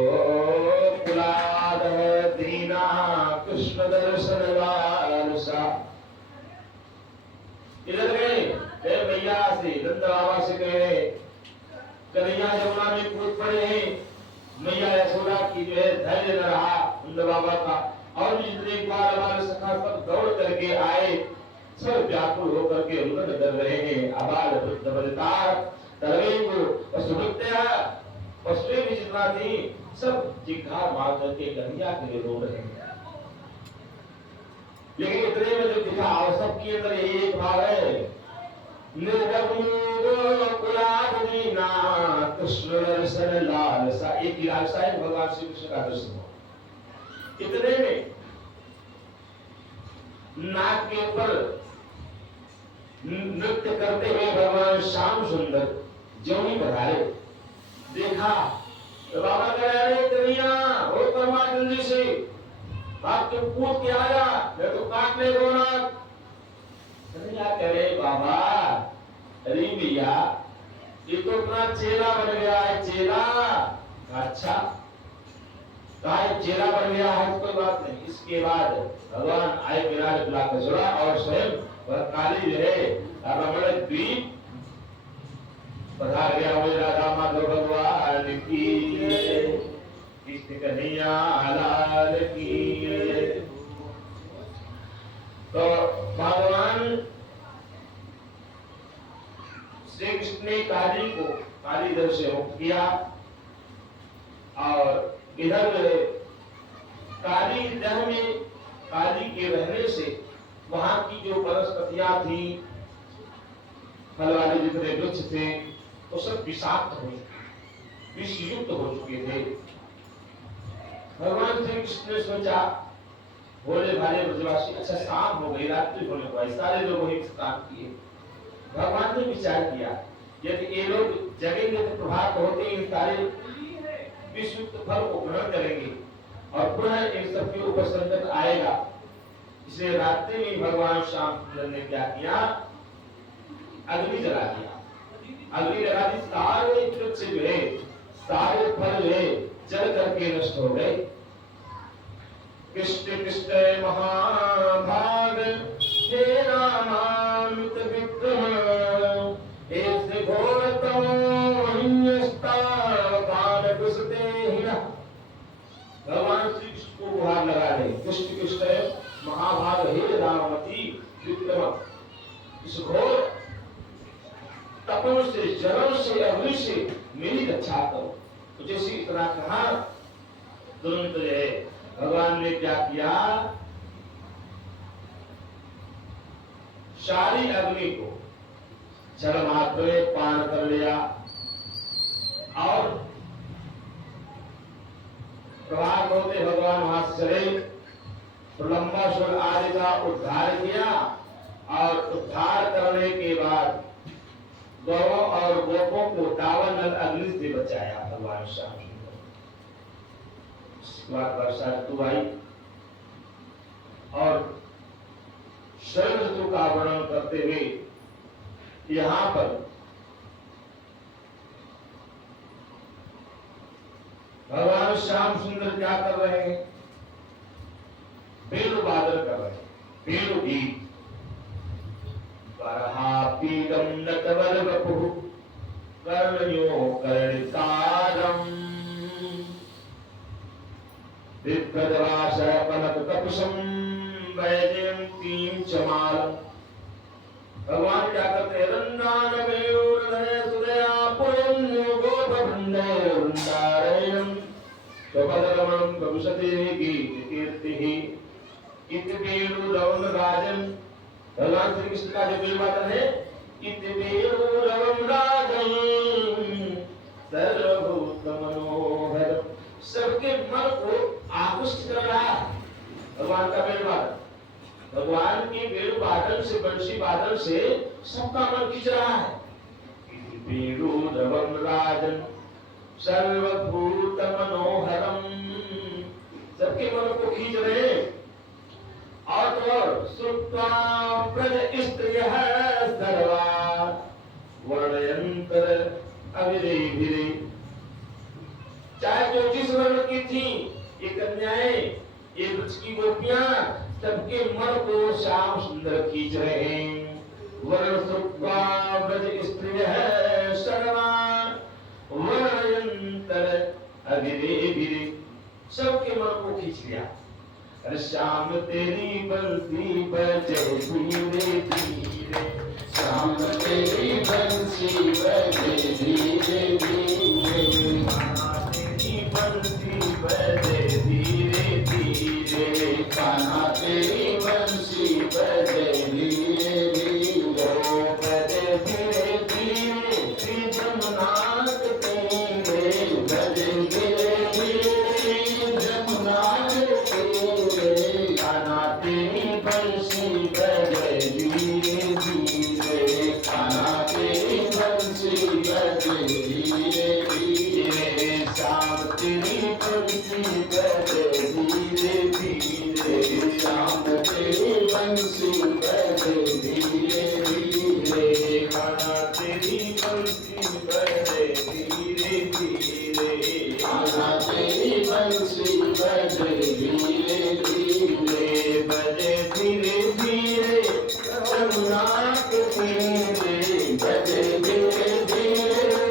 कुलाद दीना कृष्ण दर्शन लालसा। इधर गए भैया से नंद बाबा से कहे कन्हैया जमुना में कूद पड़े हैं। मैया यशोदा की जो है धैर्य न रहा नंद बाबा का, और जितने बार हमारे सखा सब दौड़ करके आए, सब व्याकुल होकर के रुदन कर रहे हैं। अबाल वृद्ध बलिता सर्वेंदु पशुवृत्तः वस्तुएं भी जितना थी सब जिघार मार करके गंगा के लिए रो रहे हैं। लेकिन इतने में जो दिखा और सबके अंदर यही एक भाव है, कृष्ण दर्शन लालसा, एक लालसा है भगवान श्री कृष्ण का दर्शन हो। इतने में नाक के ऊपर नृत्य करते हुए भगवान श्याम सुंदर जो ही पधारे, देखा तो बाबा कह रहे कन्हैया हो परमा जल्दी से, आप तो कूद के आया, मैं तो काटने को ना। कन्हैया कह रहे बाबा, अरे भैया ये तो अपना चेला बन गया है, चेला। अच्छा कहा चेला बन गया है, कोई बात नहीं। इसके बाद भगवान आए विराट लाखसुरा और स्वयं वह काली जो है रमण द्वीप पधार गया। वो राधा माधव भगवान की, कृष्ण कन्हैया लाल की। तो भगवान श्री कृष्ण ने काली को काली दर से मुक्त किया और इधर काली दह में काली के रहने से वहां की जो वनस्पतियां थी, फल वाले जितने वृक्ष थे वो सब विषाक्त हो चुके, विषयुक्त हो चुके थे। भगवान श्री कृष्ण ने सोचा भोले भाले ब्रजवासी, अच्छा शाम हो गई, रात्रि होने को, सारे लोग वही काम किए। भगवान ने विचार किया यदि ये लोग जगेंगे तो प्रभात होते इन सारे विषयुक्त फल को ग्रहण करेंगे और पुनः इन सबके ऊपर संकट आएगा। इसलिए रात्रि में भगवान श्याम सुंदर ने क्या किया, अग्नि जला दिया। अग्नि जला दी, सारे वृक्ष जो है, सारे फल जो है जल करके नष्ट हो गए। कृष्ण कृष्ण महाभाग हे रामामित विक्रम, ऐसे घोरतम हिंस्तावतान कुसते हिना। भगवान श्री कृष्ण को गुहार लगा रहे, कृष्ण कृष्ण महाभाग हे रामति विक्रम, इस घोर तपों से, जल से, अग्नि से मेरी रक्षा करो। तो जैसे इतना कहा, तुरंत जो है भगवान ने क्या किया, सारी अग्नि को जल मात्र में पान कर लिया और प्रभात होते भगवान वहां से चले, प्रलंबासुर आदि का उद्धार किया और उद्धार करने के बाद गौरों और गोपों को दावन अग्नि से बचाया भगवान श्याम सुंदर। इसके बाद वर्षा ऋतु आई और शरद ऋतु का वर्णन करते हुए यहाँ पर भगवान श्याम सुंदर क्या कर रहे हैं, वेणु वादन कर रहे हैं, वेणु गीत। पीडम नटवर वपुः कर्णयो कर्णिकारम्, दिग्गजवासः पलकतपुषं वैजयन्तीं च मालम्। भगवान क्या करते हैं, रन्नान मयूरधरे सुदया पुण्यो गोपवृन्दे वृन्दारण्यं स्वपदरमणं प्रविशते गीतकीर्तिः। इति वेणुरवं राजन्, भगवान श्री कृष्ण का जो वेणुवादन है, इति वेणुरवं राजन् सर्वभूत मनोहर, सबके मन को आकृष्ट कर रहा है भगवान का वेणुवादन। भगवान के वेणुवादन से, बंशी वादन से सबका मन खींच रहा है। इति वेणुरवं राजन् सर्वभूत मनोहरम, सबके मन को खींच रहे। और तो सुप्ता ब्रज स्त्रियः सर्वा वर्णयन्तर अविरेभिरे, चाहे जो जिस वर्ण की थी ये कन्याएं, ये ब्रज की गोपियां, सबके मन को श्याम सुंदर खींच रहे हैं। वर्ण सुप्ता ब्रज स्त्रियः सर्वा वर्णयन्तर अविरेभिरे, सबके मन को खींच लिया। अरे श्याम तेरी बंसी बजे धीरे धीरे, श्याम तेरी बंसी बजे धीरे धीरे। कान्हा तेरी बंसी बजे धीरे धीरे, बजे धीरे धीरे यमुना के तीरे, बजे धीरे धीरे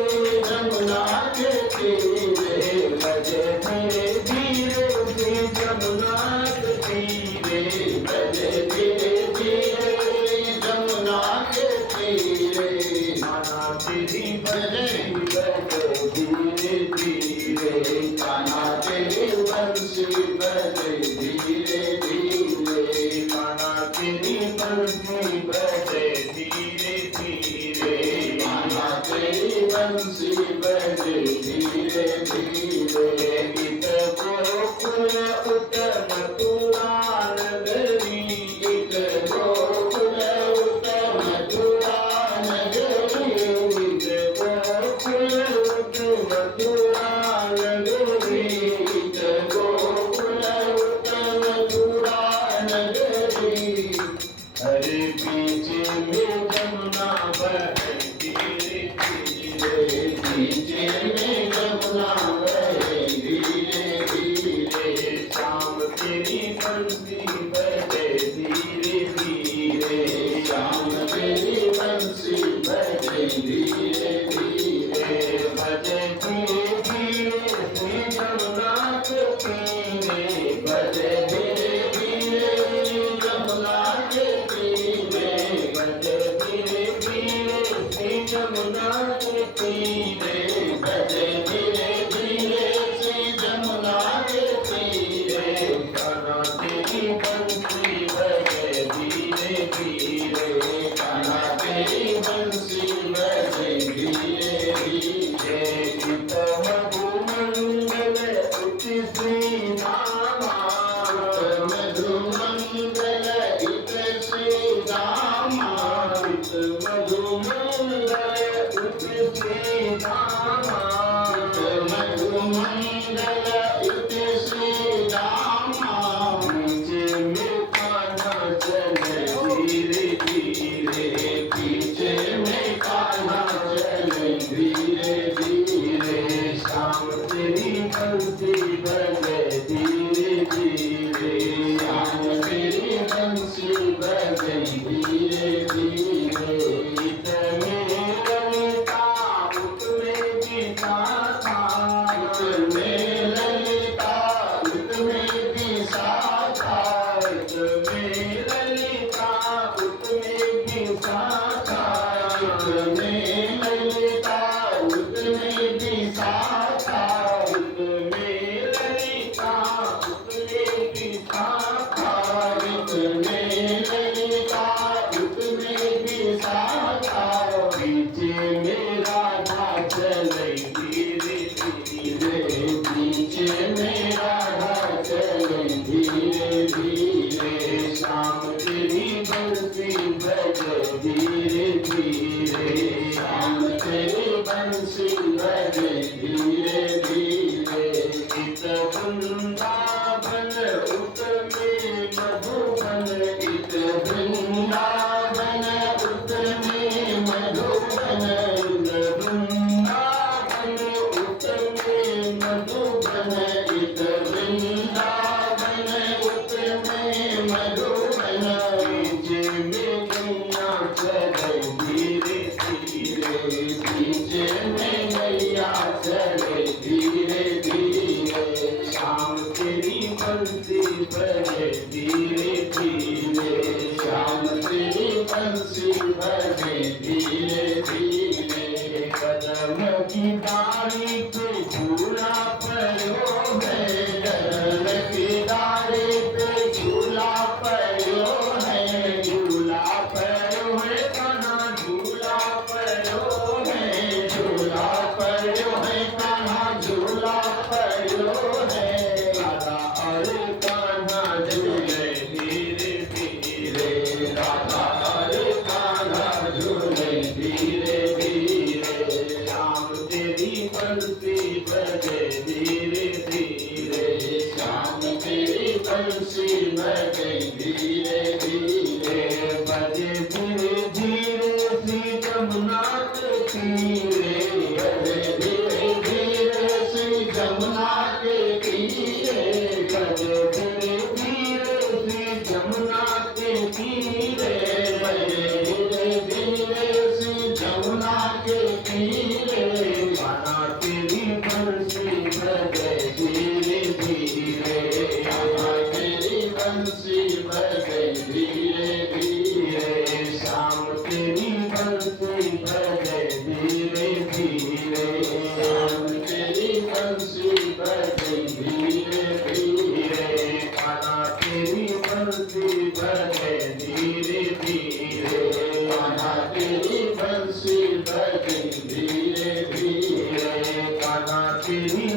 यमुना के तीरे, बजे धीरे धीरे यमुना के तीरे, बजे धीरे धीरे यमुना के तीरे, कान्हा तेरी बजे बजे धीरे धीरे, कान्हा तेरी बंसी बजे धीरे धीरे, कान्हा तेरी बंसी बजे धीरे धीरे, कान्हा तेरी बंसी बजे धीरे धीरे, गीत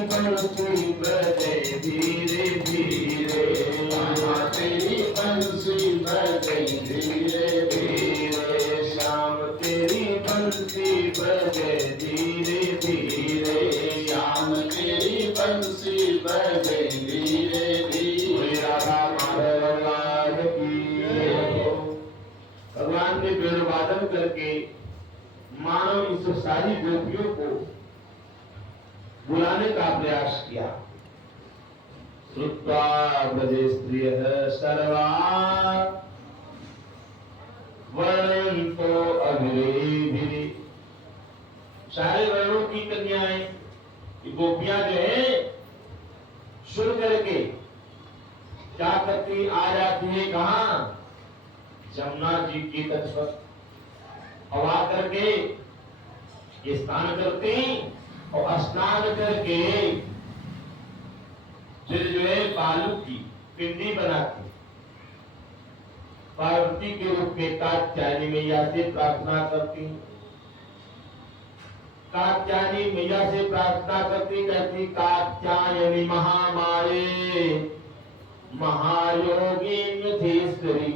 बंसी बजे धीरे धीरे, कान्हा तेरी बंसी बजे धीरे धीरे, श्याम तेरी बंसी बजे धीरे धीरे, श्याम तेरी बंसी बजे धीरे धीरे। राधा माधव भगवान की। भगवान ने वेणु वादन करके मानो इस सारी गोपियों को बुलाने का प्रयास किया। श्रुत्वा ब्रजे स्त्रियः सर्वा वर्णयन्तो अभिरेभिः, सारे वर्णों की कन्याएं गोपियां जो है सुन करके क्या करती, आ जाती है कहां, जमुना जी के तट पर, और आकर के स्नान करती और स्नान करके फिर जो है बालू की पिंडी बनाती, पार्वती के रूप में कात्यायनी मैया से प्रार्थना करती, कात्यायनी मैया से प्रार्थना करती, कहती कात्यायनी महामाये महायोगिन्यधीश्वरी,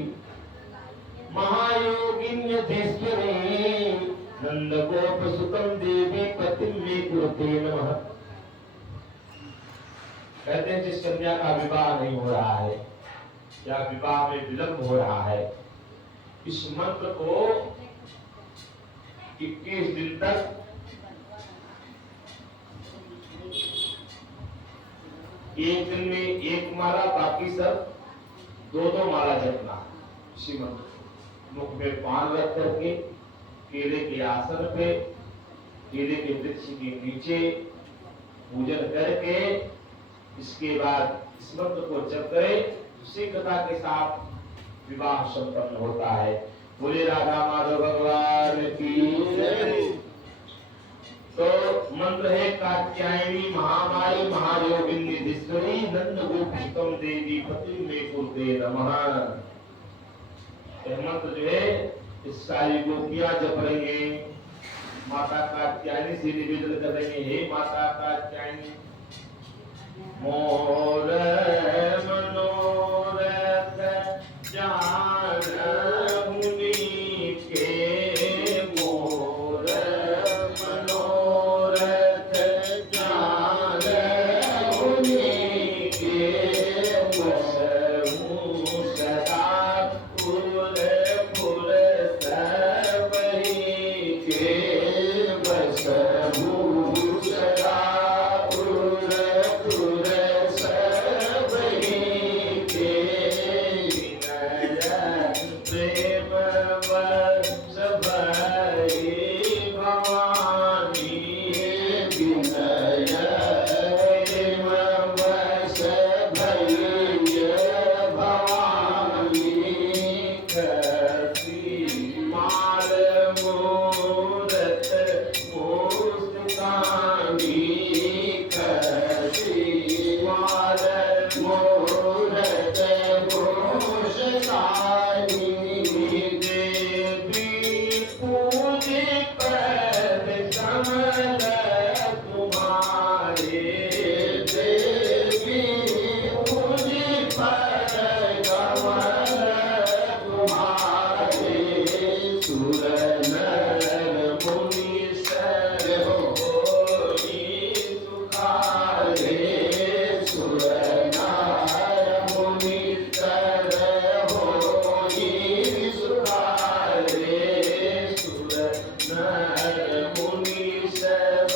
महायोगिन्यधीश्वरी नंद गोप सुतम देवी पतिम मे कुरुते नमः। कहते हैं जिस कन्या का विवाह नहीं हो रहा है या विवाह में विलंब हो रहा है, इस मंत्र को 21 दिन तक एक दिन में एक माला, बाकी सब दो माला जपना। इसी मंत्र मुख में पान रख करके केले के आसन पे, केले के वृक्ष के नीचे पूजन करके इसके बाद इस मंत्र को जप करे, शीघ्रता के साथ विवाह संपन्न होता है। बोले राधा माधव भगवान की। तो मंत्र है कात्यायनी महामाई महायोगिन्यधीश्वरी नंद गोपीतम देवी पति में कुरुते नमः। यह मंत्र जो है इस सारी गोपियां जप रही हैं, माता कात्यायनी से निवेदन कर रही है, हे माता कात्यायनी मोर मनोरथ जान मुनि के, मोर मनोरथ जान मुनि के, बसहु सदा फूल फूल सबहि के, बसहु सदा फूल फूल सबहि के, विनय प्रेम बस भई भवानी, विनय प्रेम बस भई भवानी, करती माल मूरत मुस्कानी, करती माल मूरत मुस्कानी, देवी पूजे पद कमल तुम्हारे, देवी पूजे पद कमल तुम्हारे, सुर नर मुनि सर होई सुखारे, सुर नर मुनि सर होई सुखारे, सुर नर मुनि सब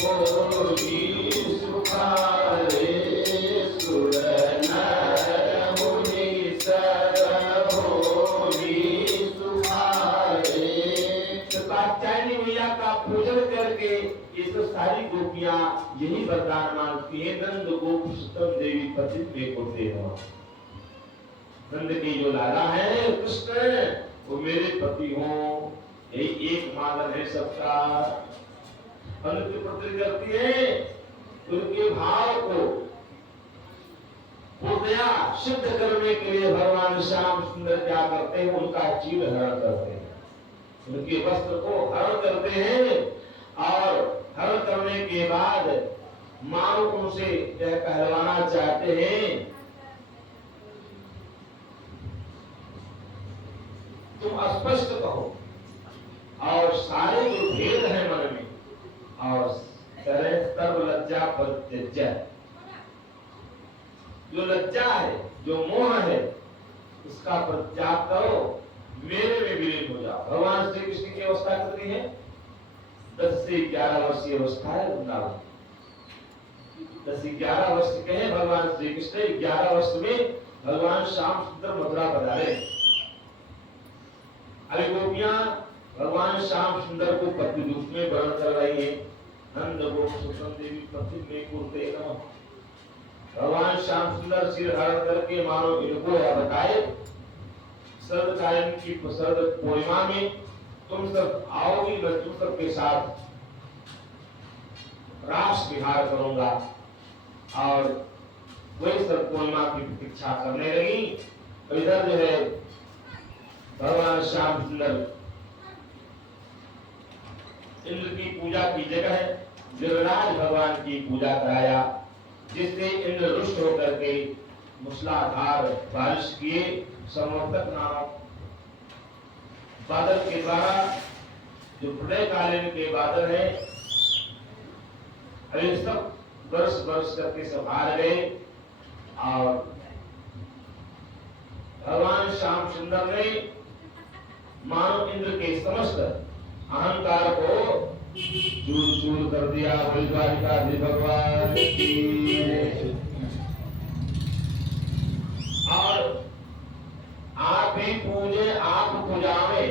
होई सुखारे, सुर नर मुनि सब होई सुखारे। तो कात्यायनी मैया का पूजन करके ये तो सारी गोपियां यही वरदान मांगती है, नंद गोप सुतम देवी पति में कुरुते नमः। नंद के जो लाला है कृष्ण, वो मेरे पति हो, यही एक मानव है सबका। अनुति प्रति करती है, उनके भाव को पूर्णया सिद्ध करने के लिए भगवान श्याम सुंदर क्या करते हैं, उनका चीर हरण करते हैं, उनके वस्त्र को हरण करते हैं, और हरण करने के बाद मानो उनसे यह कहलवाना चाहते हैं, तुम स्पष्ट कहो और सारे जो भेद है मन में, और सर्व लज्जा परित्यज्य, जो लज्जा है, जो मोह है, उसका परित्याग करो, मेरे में विलीन हो जाओ। भगवान श्री कृष्ण की अवस्था कितनी है? 10 से 11 वर्ष की अवस्था है वृंदावन। 10 से 11 वर्ष के हैं भगवान श्री कृष्ण। 11 वर्ष में भगवान श्याम सुंदर मथुरा पधारे। अभी गोपियां भगवान श्याम सुंदर को पति रूप में वर्ण कर रही है। नंद गोप सुषम देवी पति में कुर्ते नमः। भगवान श्याम सुंदर सिर धारण करके मानो इनको बताए, शरदकालीन की शरद पूर्णिमा में तुम सब आओगी, मैं तुम सबके साथ रास विहार करूंगा। और वही शरद पूर्णिमा की प्रतीक्षा करने लगी। तो इधर जो है भगवान श्याम सुंदर इंद्र की पूजा की जगह गिरिराज भगवान की पूजा कराया, जिससे इंद्र रुष्ट होकर के मूसलाधार बारिश किए। संवर्तक नामक बादल के द्वारा, जो प्रलयकालीन के बादल है, अभी सब बरस बरस करके सब हार गए। और भगवान श्याम सुंदर ने मानो इंद्र के समस्त अहंकार को चूर चूर कर दिया। द्वारिकाधीश भगवान की। और आप ही पूजे आप पूजावे।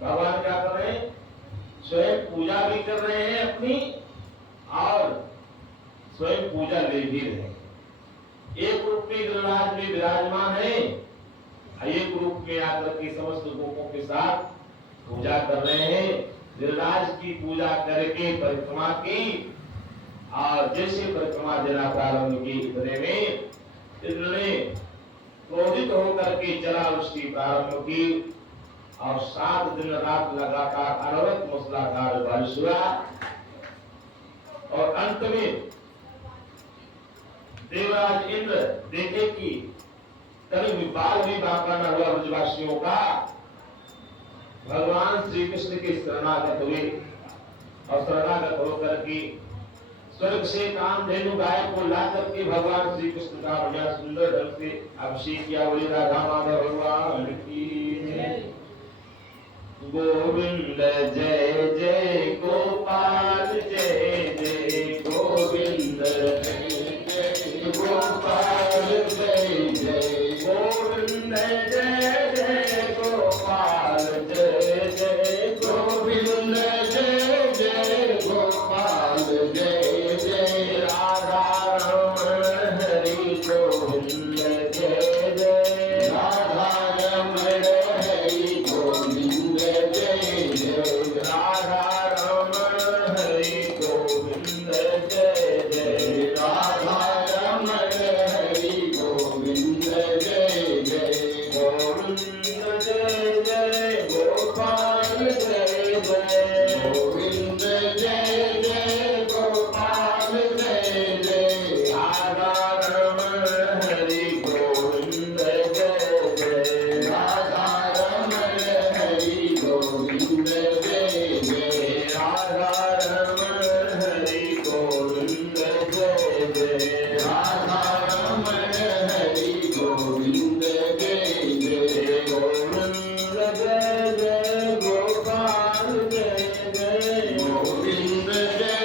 भगवान क्या कर रहे हैं? स्वयं पूजा भी कर रहे हैं अपनी, और स्वयं पूजा ले भी रहे हैं। एक रूप में गिरिराज में विराजमान है, एक रूप में आकर के समस्त गोपों के साथ पूजा कर रहे हैं। गिरिराज की पूजा करके परिक्रमा की, और जैसे परिक्रमा देना प्रारंभ की, इतने में इंद्र ने क्रोधित होकर के जलावृष्टि प्रारंभ की, और 7 दिन रात लगातार अनवरत मूसलाधार बारिश हुआ। और अंत में देवराज इंद्र देखे कि कभी विपाल भी बाका न हुआ ब्रजवासियों का, भगवान श्री कृष्ण के शरणागत हुए। और शरणागत होकर के स्वर्ग से कामधेनु गाय को ला करके भगवान श्री कृष्ण का बढ़िया सुंदर ढंग से अभिषेक किया। बोले राधा माधव भगवान की जय। गोविंद जय जय गोपाल जय जय गोविंद जय जय गोपाल जय जय गोविंद जय जय गोपाल जय जय गोविंद जय जय गोपाल जय जय राधा रमण हरि गोविंद जय जय राधा रमण हरि गोविंद जय जय राधा रमण हरि गोविंद जय जय राधा रमण हरि गोविंद जय जय गोविंद जय जय गोपाल जय जय गोविंद जय जय गोपाल जय जय राधा रमण हरि गोविंद जय जय राधा रमण हरि गोविंद जय जय राधा रमण हरि गोविंद जय जय राधा रमण हरि गोविंद जय जय गोविंद जय जय गोपाल जय जय गोविंद जय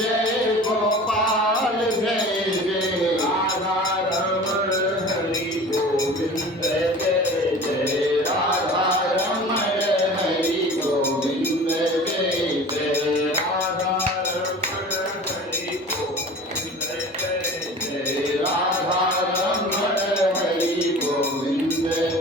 जय गोपाल जय जय राधा रमण हरि गोविंद जय जय राधा रमण हरि गोविंद जय जय राधा रमण हरि गोविंद जय जय राधा रमण हरि गोविंद जय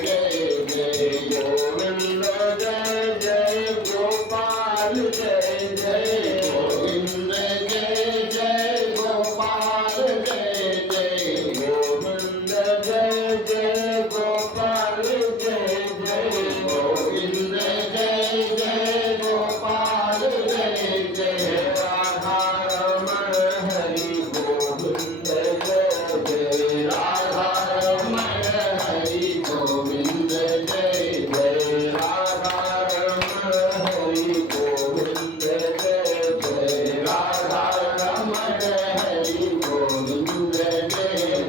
जय गोविंद जय जय गोपाल जय जय गोविंद जय जय गोपाल जय जय गोविंद गोविंद जय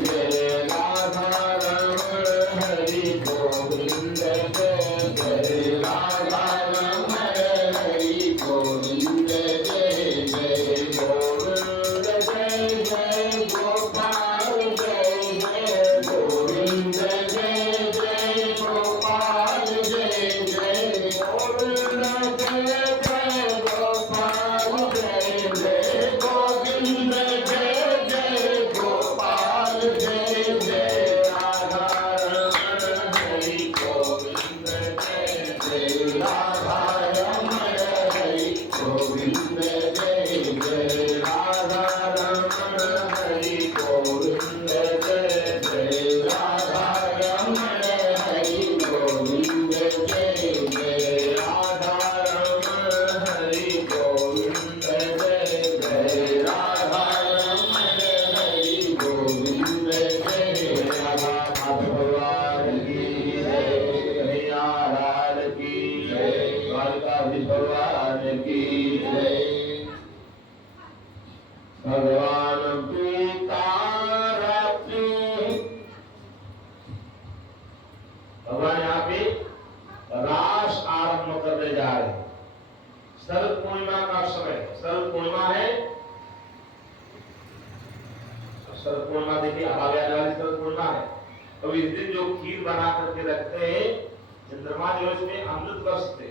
जय राधा रमण हरि गोविंद जय जय राधा रमण हरि गोविंद जय जय गोविंद जय जय गोपाल जय जय गोविंद जय जय गोपाल जय जय गोविंद जय जय गोपाल जय जय गोविंद जय जय गोपाल जय जय राधा रमण हरि गोविंद जय जय राधा रमण हरि गोविंद जय जय राधा रमण हरि गोविंद जय जय राधा रमण हरि गोविंद जय जय राधा रमण हरि गोविंद जय जय राधा रमण हरि गोविंद जय राधा भगवान की जय कन्हैया लाल की जय द्वारकाधीश भगवान की जय भगवान पिता रात्रि भगवान यहाँ पे रास आरंभ करने जा रहे हैं। शरद पूर्णिमा का समय, शरद पूर्णिमा है। शरद पूर्णिमा देखिए अब आगे आने वाली शरद पूर्णिमा है। तो इस दिन जो खीर बना करके रखते हैं, चंद्रमा जो इसमें अमृत बरसते,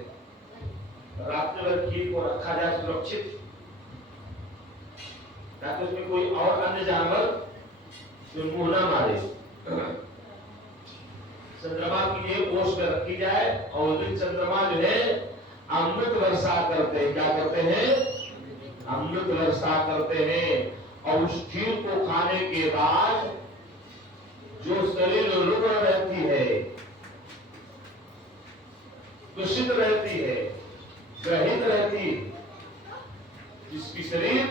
रात्रि भर खीर को रखा जाए सुरक्षित, ताकि उसमें कोई और अन्य जानवर मुंह न मारे। चंद्रमा के लिए ओस में रखी जाए और उस दिन चंद्रमा जो है अमृत वर्षा करते हैं। क्या करते हैं? अमृत वर्षा करते हैं। और उस खीर को खाने के बाद जो शरीर रुग्ण रहती है, दूषित रहती है, ग्रहित रहती है, जिसकी शरीर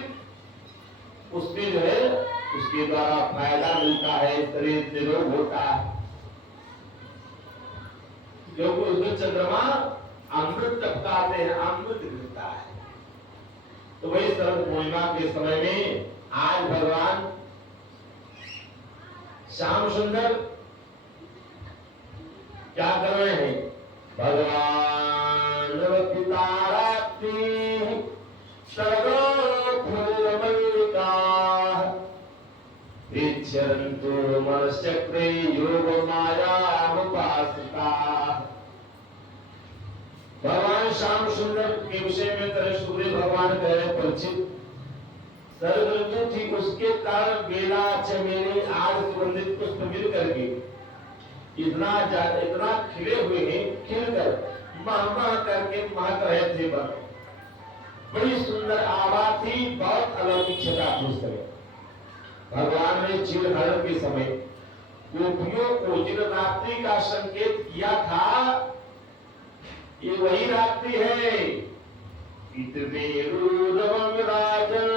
उसमें जो है उसके द्वारा फायदा मिलता है, शरीर निरोग होता है। क्योंकि उस दिन चंद्रमा अमृत टपकाते हैं, अमृत गिरता है। तो वही शरद पूर्णिमा के समय में आज भगवान श्याम सुंदर क्या कर रहे हैं? भगवान पिता रात्रि सर्वो फूल मल्लिका विचरन्तु मनश्चक्रे योग मायामुपासिता। भगवान श्याम सुंदर के विषय में तरह सुग्रीव भगवान कह रहे परीक्षित, शरद ऋतु थी, उसके कारण बेला चमेली आदि सुगंधित पुष्प मिल करके इतना खिले हुए हैं, खिलकर मह करके महक रहे थे। बड़ी सुंदर आवाज थी, बहुत अलौकिक छटा थी उस समय। भगवान ने क्षीर हरण के समय गोपियों को जिन रात्रि का संकेत किया था, ये वही रात्रि है। इतमेरूरवं राजन्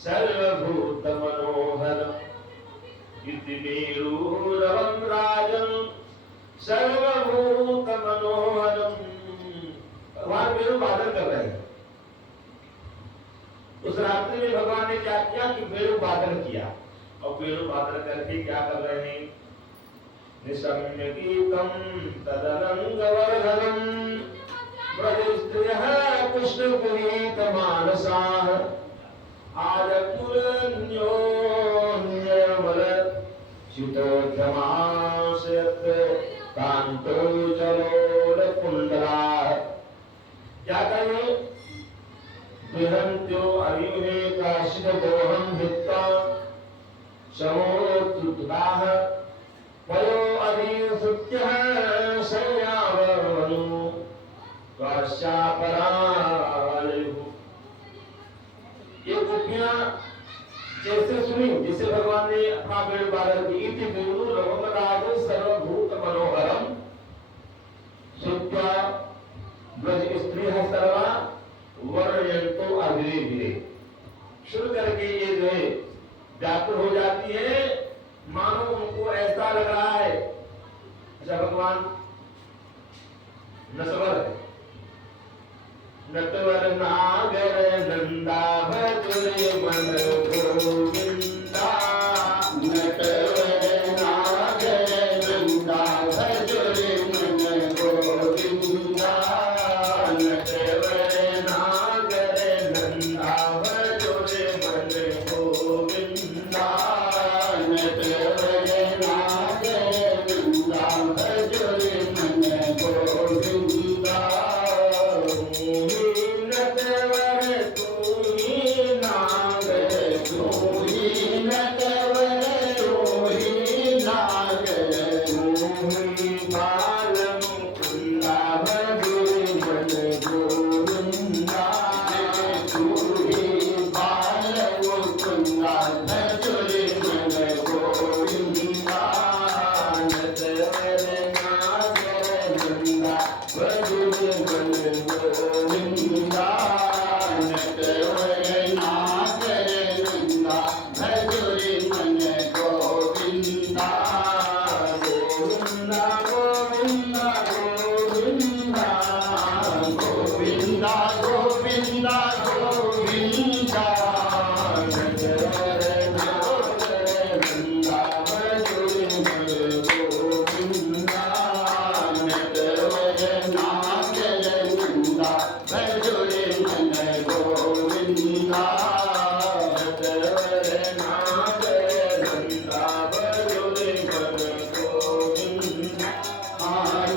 सर्वभूत मनोहरम्, इतमेरूरवं राजन् सर्वभूत मनोहरम्। भगवान मेरू बादल कर रहे हैं। उस रात्रि में भगवान ने क्या किया कि मेरू बादल किया, और मेरू बादल करके क्या कर रहे हैं? निशम्य गीतम तदनंगवर्धनम ब्रजस्त्रियः कृष्णपुरीत मानसाः आजपुरन्योन्यमल चितोद्यमाशयत् कान्तो जलोलकुण्डलाः। क्या करें? बृहन्त्यो अरियुहे काशिदोहं हित्वा समोत्तुताः पयो अधिसुत्यः संयावनु काश्यापरालयुः। ये गोपियां जैसे सुनी, जैसे भगवान ने अपना वेणु बादल की, इति वेणु रवमराज सर्वभूत मनोहरम श्रुत्वा ब्रज स्त्रियः सर्वा वर्णयन्तो अभिरे। शुरू करके ये जो है व्याकुल हो जाती है, मानो उनको ऐसा लग रहा है अच्छा भगवान नसवर है, नटवर नागर नंदा भजरे मन गोविंदा नटवर नागर नंदा भजरे मन गोविंदा नटवर नागर नंदा भजरे मन गोविंदा नटवर नागर नंदा भजरे मन गोविंदा नटवर तू ही नागर तू ही नटवर तू ही नागर तू ही बाल मुकुंदा भजरे मन गोविंदा तू ही बाल मुकुंदा भजरे मन गोविंदा नटवर नागर नंदा भजरे मन गोविंदा नटवर नागर नंदा भजरे मन गोविंदा गोविंदा गोविंदा गोविंदा गोविंदा गोविंदा गोविंदा नटवर नागर नंदा भजरे मन गोविंदा नटवर नागर नंदा भजरे मन गोविंदा नटवर नागर नंदा भजरे मन गोविंदा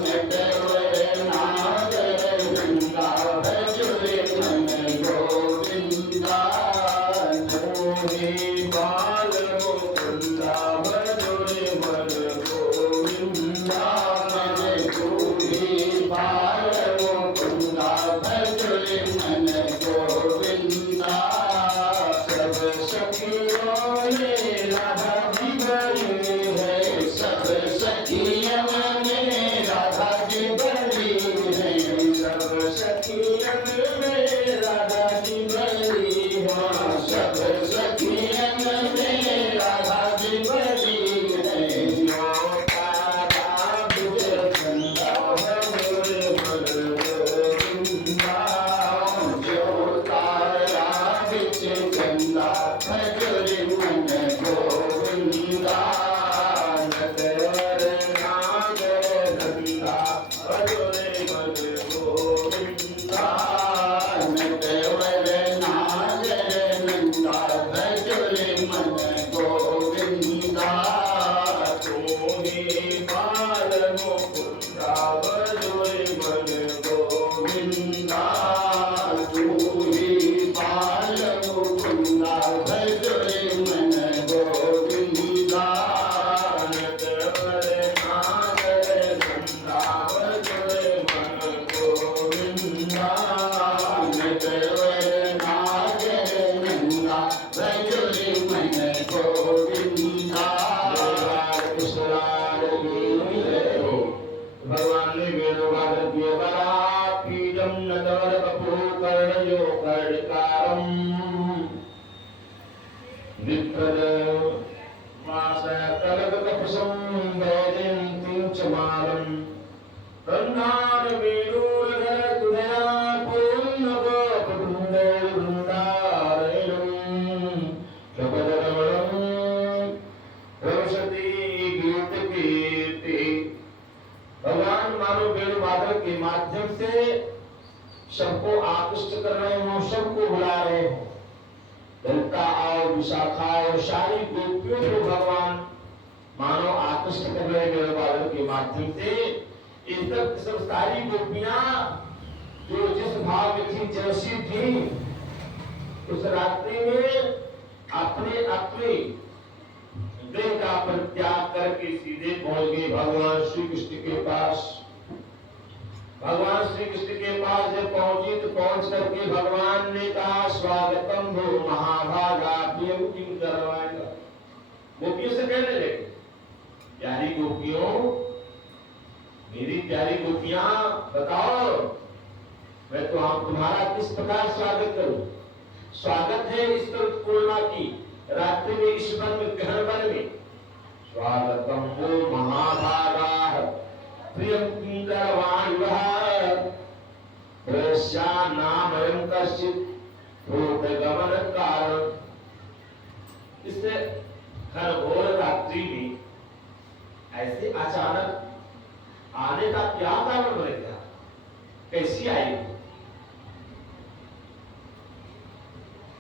नटवर नागर नंदा भजरे मन गोविंदा मोहि बाल मुकुंदा भजरे मन गोविंदा तू ही बाल मुकुंदा भजरे मन गोविंदा सब सखियों ने राधा जी बड़ी है सब सखियन में राधा जी बड़ी है सब सखियन में राधा जी बड़ी है सब सखियन में राधा जी बड़ी है यो तारा विजय चंदा भजरे मन गोविंदा जो तारा बिच चंदा भजरे मन गोविंदा नटवर नागर नंदा भजरे मन गोविंदा नटवर नागर नंदा भजरे मन गोविंदा तू ही बाल मुकुंदा भजरे मन गोविंदा तू ही बाल मुकुंदा भजरे मन गोविंदा नटवर नागर नंदा भजरे मन गोविंदा नटवर नागर नंदा भजरे मन गोविंदा भगवान ने वेणु वादन किए बड़ा पीजम नटवर कपू कर्णयो कर्णकारम विप्रद मास कलक कपसम वैजयंती चमालम रंधान वेणुरधर तुधया पूर्ण गोपकुंडे वृंदारण्यम जगदरमणम सरस्वती गीत कीर्ति। भगवान मानो वेणु वादन के माध्यम से सबको आकृष्ट कर रहे हो, सबको बुला रहे हो। ललिता और विशाखा और सारी गोपियों को भगवान मानो आकृष्ट कर रहे वेणु वादन के माध्यम से। इस तक सब सारी गोपियां जो जिस भाव में थी जैसी थी उस रात्रि में अपने अपने देह का परित्याग करके सीधे पहुंच गए भगवान श्री कृष्ण के पास। भगवान श्री कृष्ण के पास जब पहुंची तो पहुंच करके भगवान ने कहा स्वागतम भो महाभागा प्रियम किम करवाएगा। गोपियों से कहने लगे प्यारी गोपियों, मेरी प्यारी गोपियां बताओ मैं तो हम तुम्हारा किस प्रकार स्वागत करूं। स्वागत है ईश्वर पूर्णिमा की रात्रि में इस वन में ग्रहण वन में। स्वागतम वो महाभागा प्रियम किंकरवाणिवः। नामयं कश्चित् भूत गमन कारण। इससे घनघोर रात्रि में ऐसे अचानक आने का क्या कारण बनेगा, कैसी आई?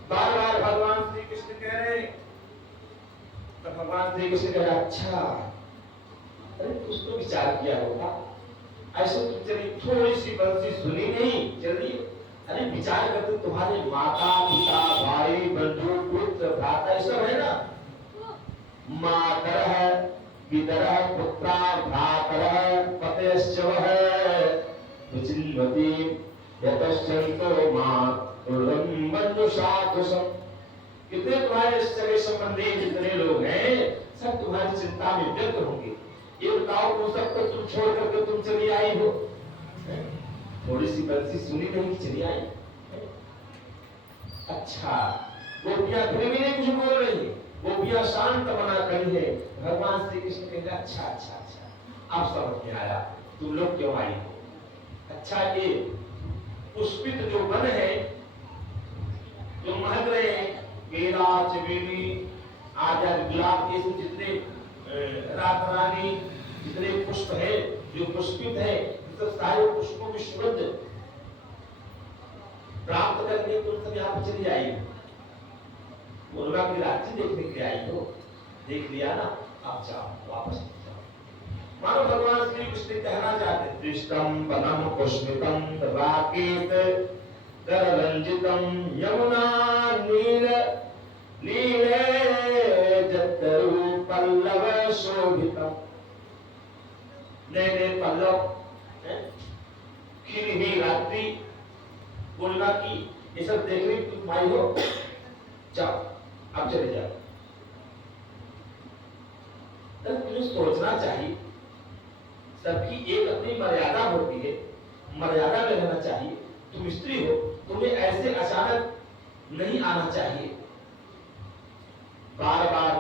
बार बार भगवान श्री कृष्ण कह रहे हैं, तो भगवान श्री कृष्ण कह रहे अच्छा, अरे कुछ तो विचार किया होगा, ऐसे तुम चलिए थोड़ी सी बंसी सुनी नहीं, चलिए अरे विचार करते तुम्हारे माता पिता भाई बंधु पुत्र भ्राता ये सब है ना, मातरः पितरः पुत्रा भ्रातरः पतयश्चवः विचिन्वति यतश्चन्तो मातुलं बन्धुशाकुशम्। कितने तुम्हारे सगे संबंधी जितने लोग हैं सब तुम्हारी चिंता में व्यस्त होंगे। ये बताओ तुम सबको तुम छोड़ करके तुम चली आई हो, थोड़ी सी बंसी सुनी नहीं चली आई? अच्छा, गोपियां फिर भी नहीं कुछ बोल रही, गोपियां शांत मना करी है। भगवान श्री कृष्ण कहते अच्छा अच्छा अच्छा अब समझ में आया तुम लोग क्यों आई हो। अच्छा, ये पुष्पित जो वन है जो महक रहे हैं, बेला चमेली आदि गुलाब के जितने रात रानी जितने पुष्प है जो पुष्पित है, तो सारे पुष्पों की सुगंध प्राप्त करके तुम सब यहाँ पर चली आई, मुर्गा की राज्य देखने के लिए आई हो, देख लिया ना, अब जाओ वापस जाओ। मानो भगवान श्री कृष्ण कहना चाहते दृष्टम वनम पुष्पितम राकेत कररंजितम यमुना नील नीले जतरु पल्लव शोभितम। नए नए पल्लव खिली हुई रात्रि पूर्णिमा की ये सब देखने तुम आई हो, जाओ अब चले जाओ। तब तुम्हें सोचना चाहिए सबकी एक अपनी मर्यादा होती है, मर्यादा में रहना चाहिए। तुम स्त्री हो, तुम्हें ऐसे अचानक नहीं आना चाहिए। बार बार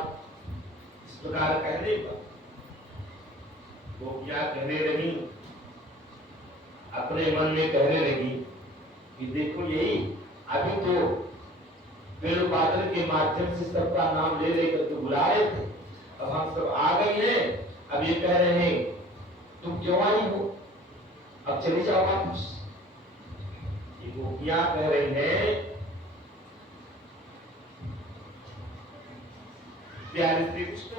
इस प्रकार कहने पर गोपियां कहने लगी, अपने मन में कहने लगी कि देखो यही अभी तो पेड़ बादल के माध्यम से सबका नाम ले लेकर तो बुला रहे थे, अब हम सब आ गए हैं, अब ये कह रहे हैं तुम क्यों आई हो, अब चली जाओ वापस। ये गोपियां कह रही हैं प्यारे श्री कृष्ण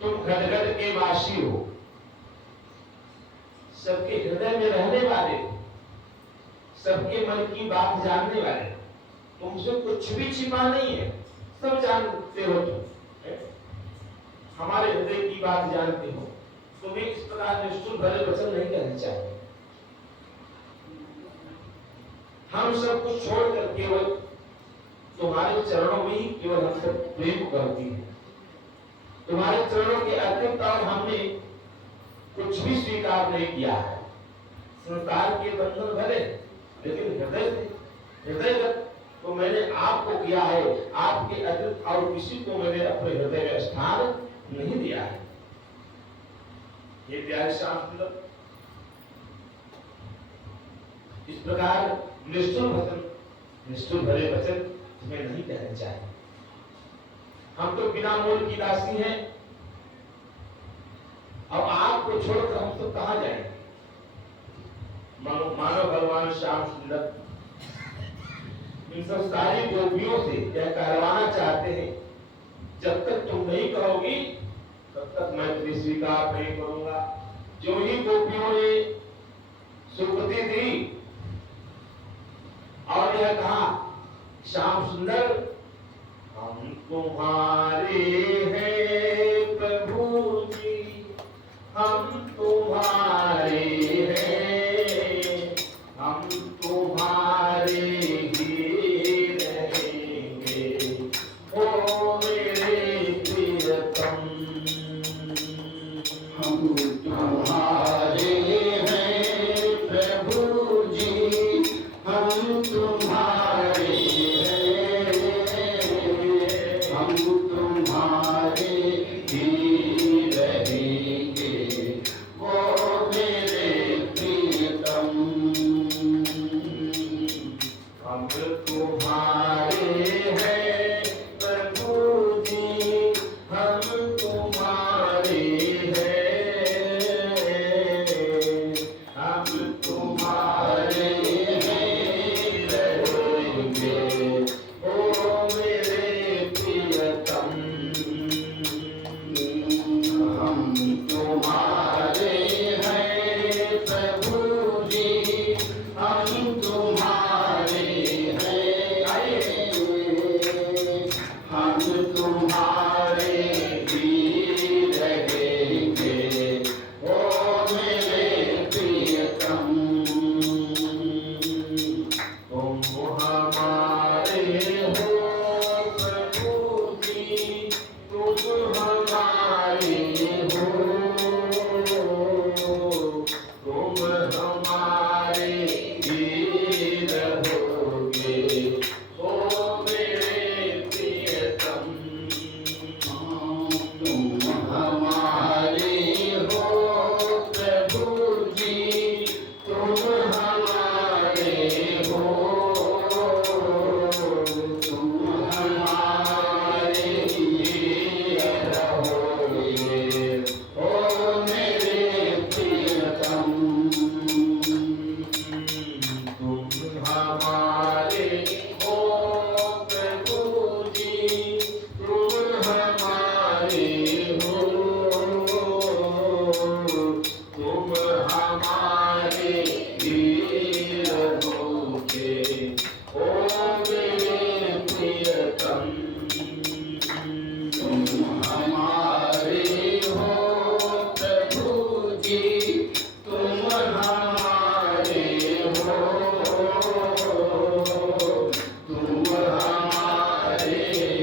तुम घट के वासी हो, सबके हृदय में रहने वाले, सबके मन की बात जानने वाले, तुमसे कुछ भी छिपा नहीं है, सब जानते हो तुम, हमारे हृदय की बात जानते हो। तुम्हें इस प्रकार निष्ठुर भरे वचन नहीं कहने चाहिए। हम सब कुछ छोड़कर केवल तुम्हारे चरणों में ही केवल हम सब प्रेम करती है। तुम्हारे चरणों के अतिरिक्त और हमने कुछ भी स्वीकार नहीं किया है। संसार के बंधन भले, लेकिन हृदय तो मैंने आपको किया है, आपके अतिरिक्त और किसी को मैंने अपने हृदय में स्थान नहीं दिया है। ये प्यारे श्याम सुंदर इस प्रकार निष्ठुर भरे वचन तुम्हें नहीं कहने चाहिए। हम तो बिना मूल की दासी हैं, अब आपको छोड़कर हम सब कहां जाएंगे। मानो भगवान श्याम सुंदर इन सब सारी गोपियों से क्या कहवाना चाहते हैं, जब तक तुम नहीं कहोगी तब तक मैं तुम्हें स्वीकार नहीं करूंगा। जो ही गोपियों ने सुकृति दी और यह कहा श्याम सुंदर हम तुम्हारे हैं प्रभु जी, हम तुम्हारे हैं, हम तुम्हारे ही रहेंगे ओ मेरे प्रियतम। हम तुम्हारे हैं प्रभु जी, हम तुम्हारे हैं, हम तुम्हारे प्रियतम तुम हमारे हो प्रभु जी, तुम हमारे हो, तुम हमारे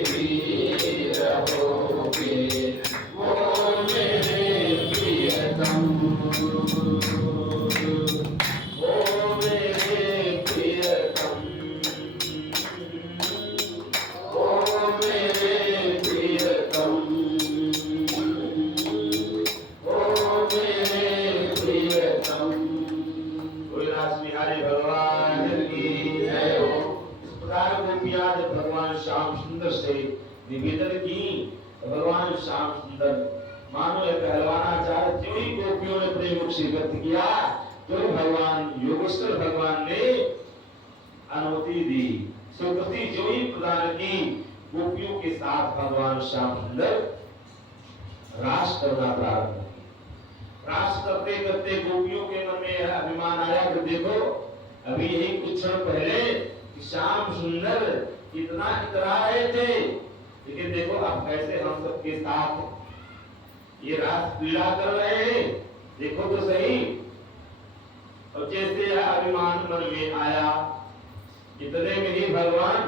वीर होगे, ओ मेरे प्रियतम, ओ मेरे प्रियतम, ओ मेरे प्रियतम, ओ मेरे प्रियतम। कोइलास बिहारी भगवान की जय हो। इस प्रकार गोपियां जब भगवान श्याम सुंदर से निवेदन की, तो भगवान श्याम सुंदर मानो एक पहलवानाचार्य जो ही गोपियों ने प्रेम मुख से व्यक्त किया, तो भगवान योगेश्वर भगवान ने अनुमति दी, स्वीकृति जो ही प्रदान की। गोपियों के साथ भगवान श्याम सुंदर रास करना प्रारंभ किया। रास करते करते गोपियों के मन में यह अभिमान आया कि देखो अभी यही कुछ क्षण पहले कि श्याम सुंदर इतना इतरा रहे थे, लेकिन देखो अब कैसे हम सबके साथ ये रास क्रीड़ा कर रहे हैं, देखो तो सही। और जैसे यह अभिमान मन में आया, इतने में ही भगवान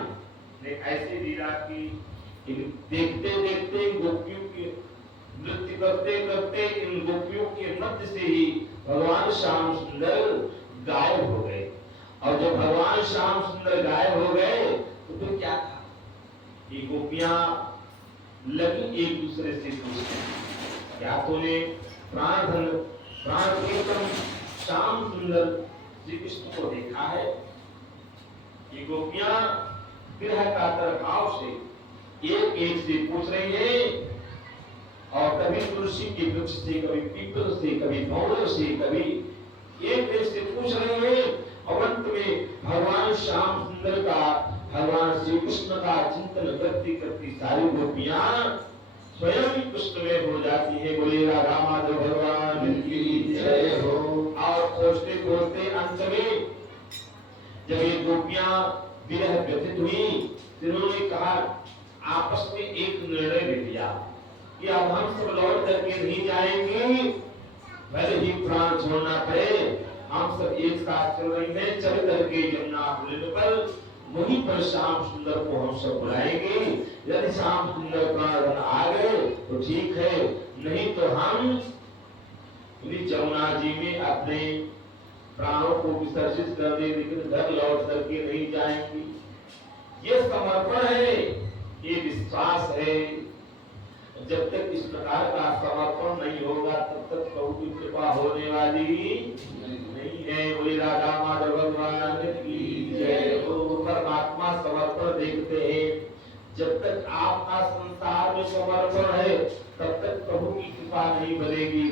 ने ऐसी लीला की कि देखते देखते गोपियों की नृत्य करते करते इन गोपियों के मध्य से ही भगवान श्याम सुंदर गायब हो गए। और जब भगवान श्याम सुंदर गायब हो गए तो फिर क्या था, ये गोपियां लगी एक दूसरे से पूछने, क्या तूने प्राण प्रियतम श्याम सुंदर श्री कृष्ण को देखा है? ये गोपियां विरह कातर भाव से एक एक से पूछ रही है, और कभी तुलसी के वृक्ष से, कभी पीपल से, कभी भौर से, कभी एक से पूछ रहे हैं। और अंत में भगवान श्याम सुंदर का, भगवान श्री कृष्ण का चिंतन करती करती सारी गोपियां स्वयं कृष्ण में हो जाती है। बोले राधा माधव भगवान की जय हो। और खोजते खोजते अंत में जब ये गोपियां विरह व्यथित हुई, उन्होंने कहा, आपस में एक निर्णय ले लिया कि अब हम सब लौट करके नहीं जाएंगे, भले ही प्राण छोड़ना पड़े, हम सब एक साथ चल रहे हैं, चल करके यमुना पुलिन पर वहीं पर श्याम सुंदर को हम सब बुलाएंगे। यदि श्याम सुंदर प्राण आ गए तो ठीक है, नहीं तो हम जमुना जी में अपने प्राणों को विसर्जित कर दे, लेकिन घर लौट करके नहीं जाएंगे। ये समर्पण है, ये विश्वास है। जब तक इस प्रकार का समर्पण नहीं होगा तब तक प्रभु की कृपा होने वाली नहीं है। बोले राधा माधव भगवान की जय हो। परमात्मा समर्पण देखते हैं, जब तक आपका संसार में समर्पण है तब तक प्रभु की कृपा नहीं बनेगी।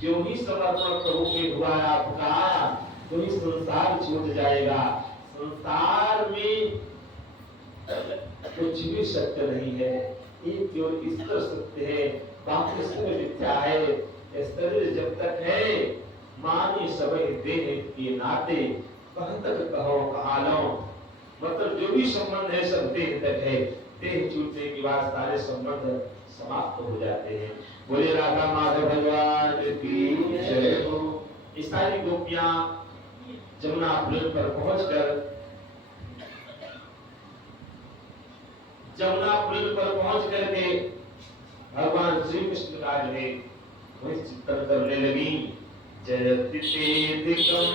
जो ही समर्पण प्रभु में हुआ आपका, तो ही संसार छूट जाएगा। संसार में कुछ भी सत्य नहीं है, एक केवल ईश्वर सत्य है, बाकी सब मिथ्या है। शरीर जब तक है मानी सभी देह के नाते, कहां तक कहो कहां लो, मतलब जो भी संबंध है सब देह तक है। देह छूटने के बाद सारे संबंध समाप्त हो जाते हैं। बोले राधा माधव भगवान की जय हो। इस सारी गोपियां जमुना पुलिन पर पहुंचकर के भगवान श्री कृष्ण का जो है वही चिंतन करने लगी। जयति तेदिकम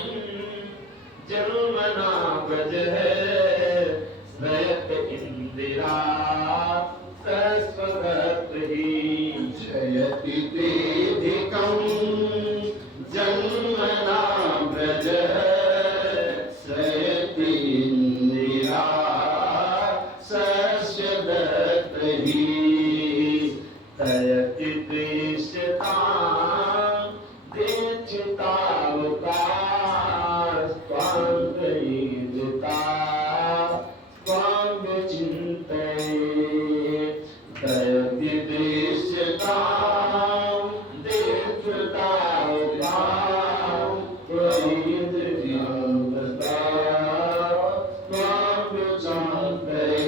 जन्मना ब्रज है, स्वयत इंदिरा सरस्वती। जयति तेदिकम जन्मना ब्रज है, स्वयति इंदिरा सरस्वती। तयति दृश्यतां देक्षितावतार स्वां दयिता स्वां विचिन्तये। तयति दृश्यतां देक्षितावतार स्वां विचिन्तये।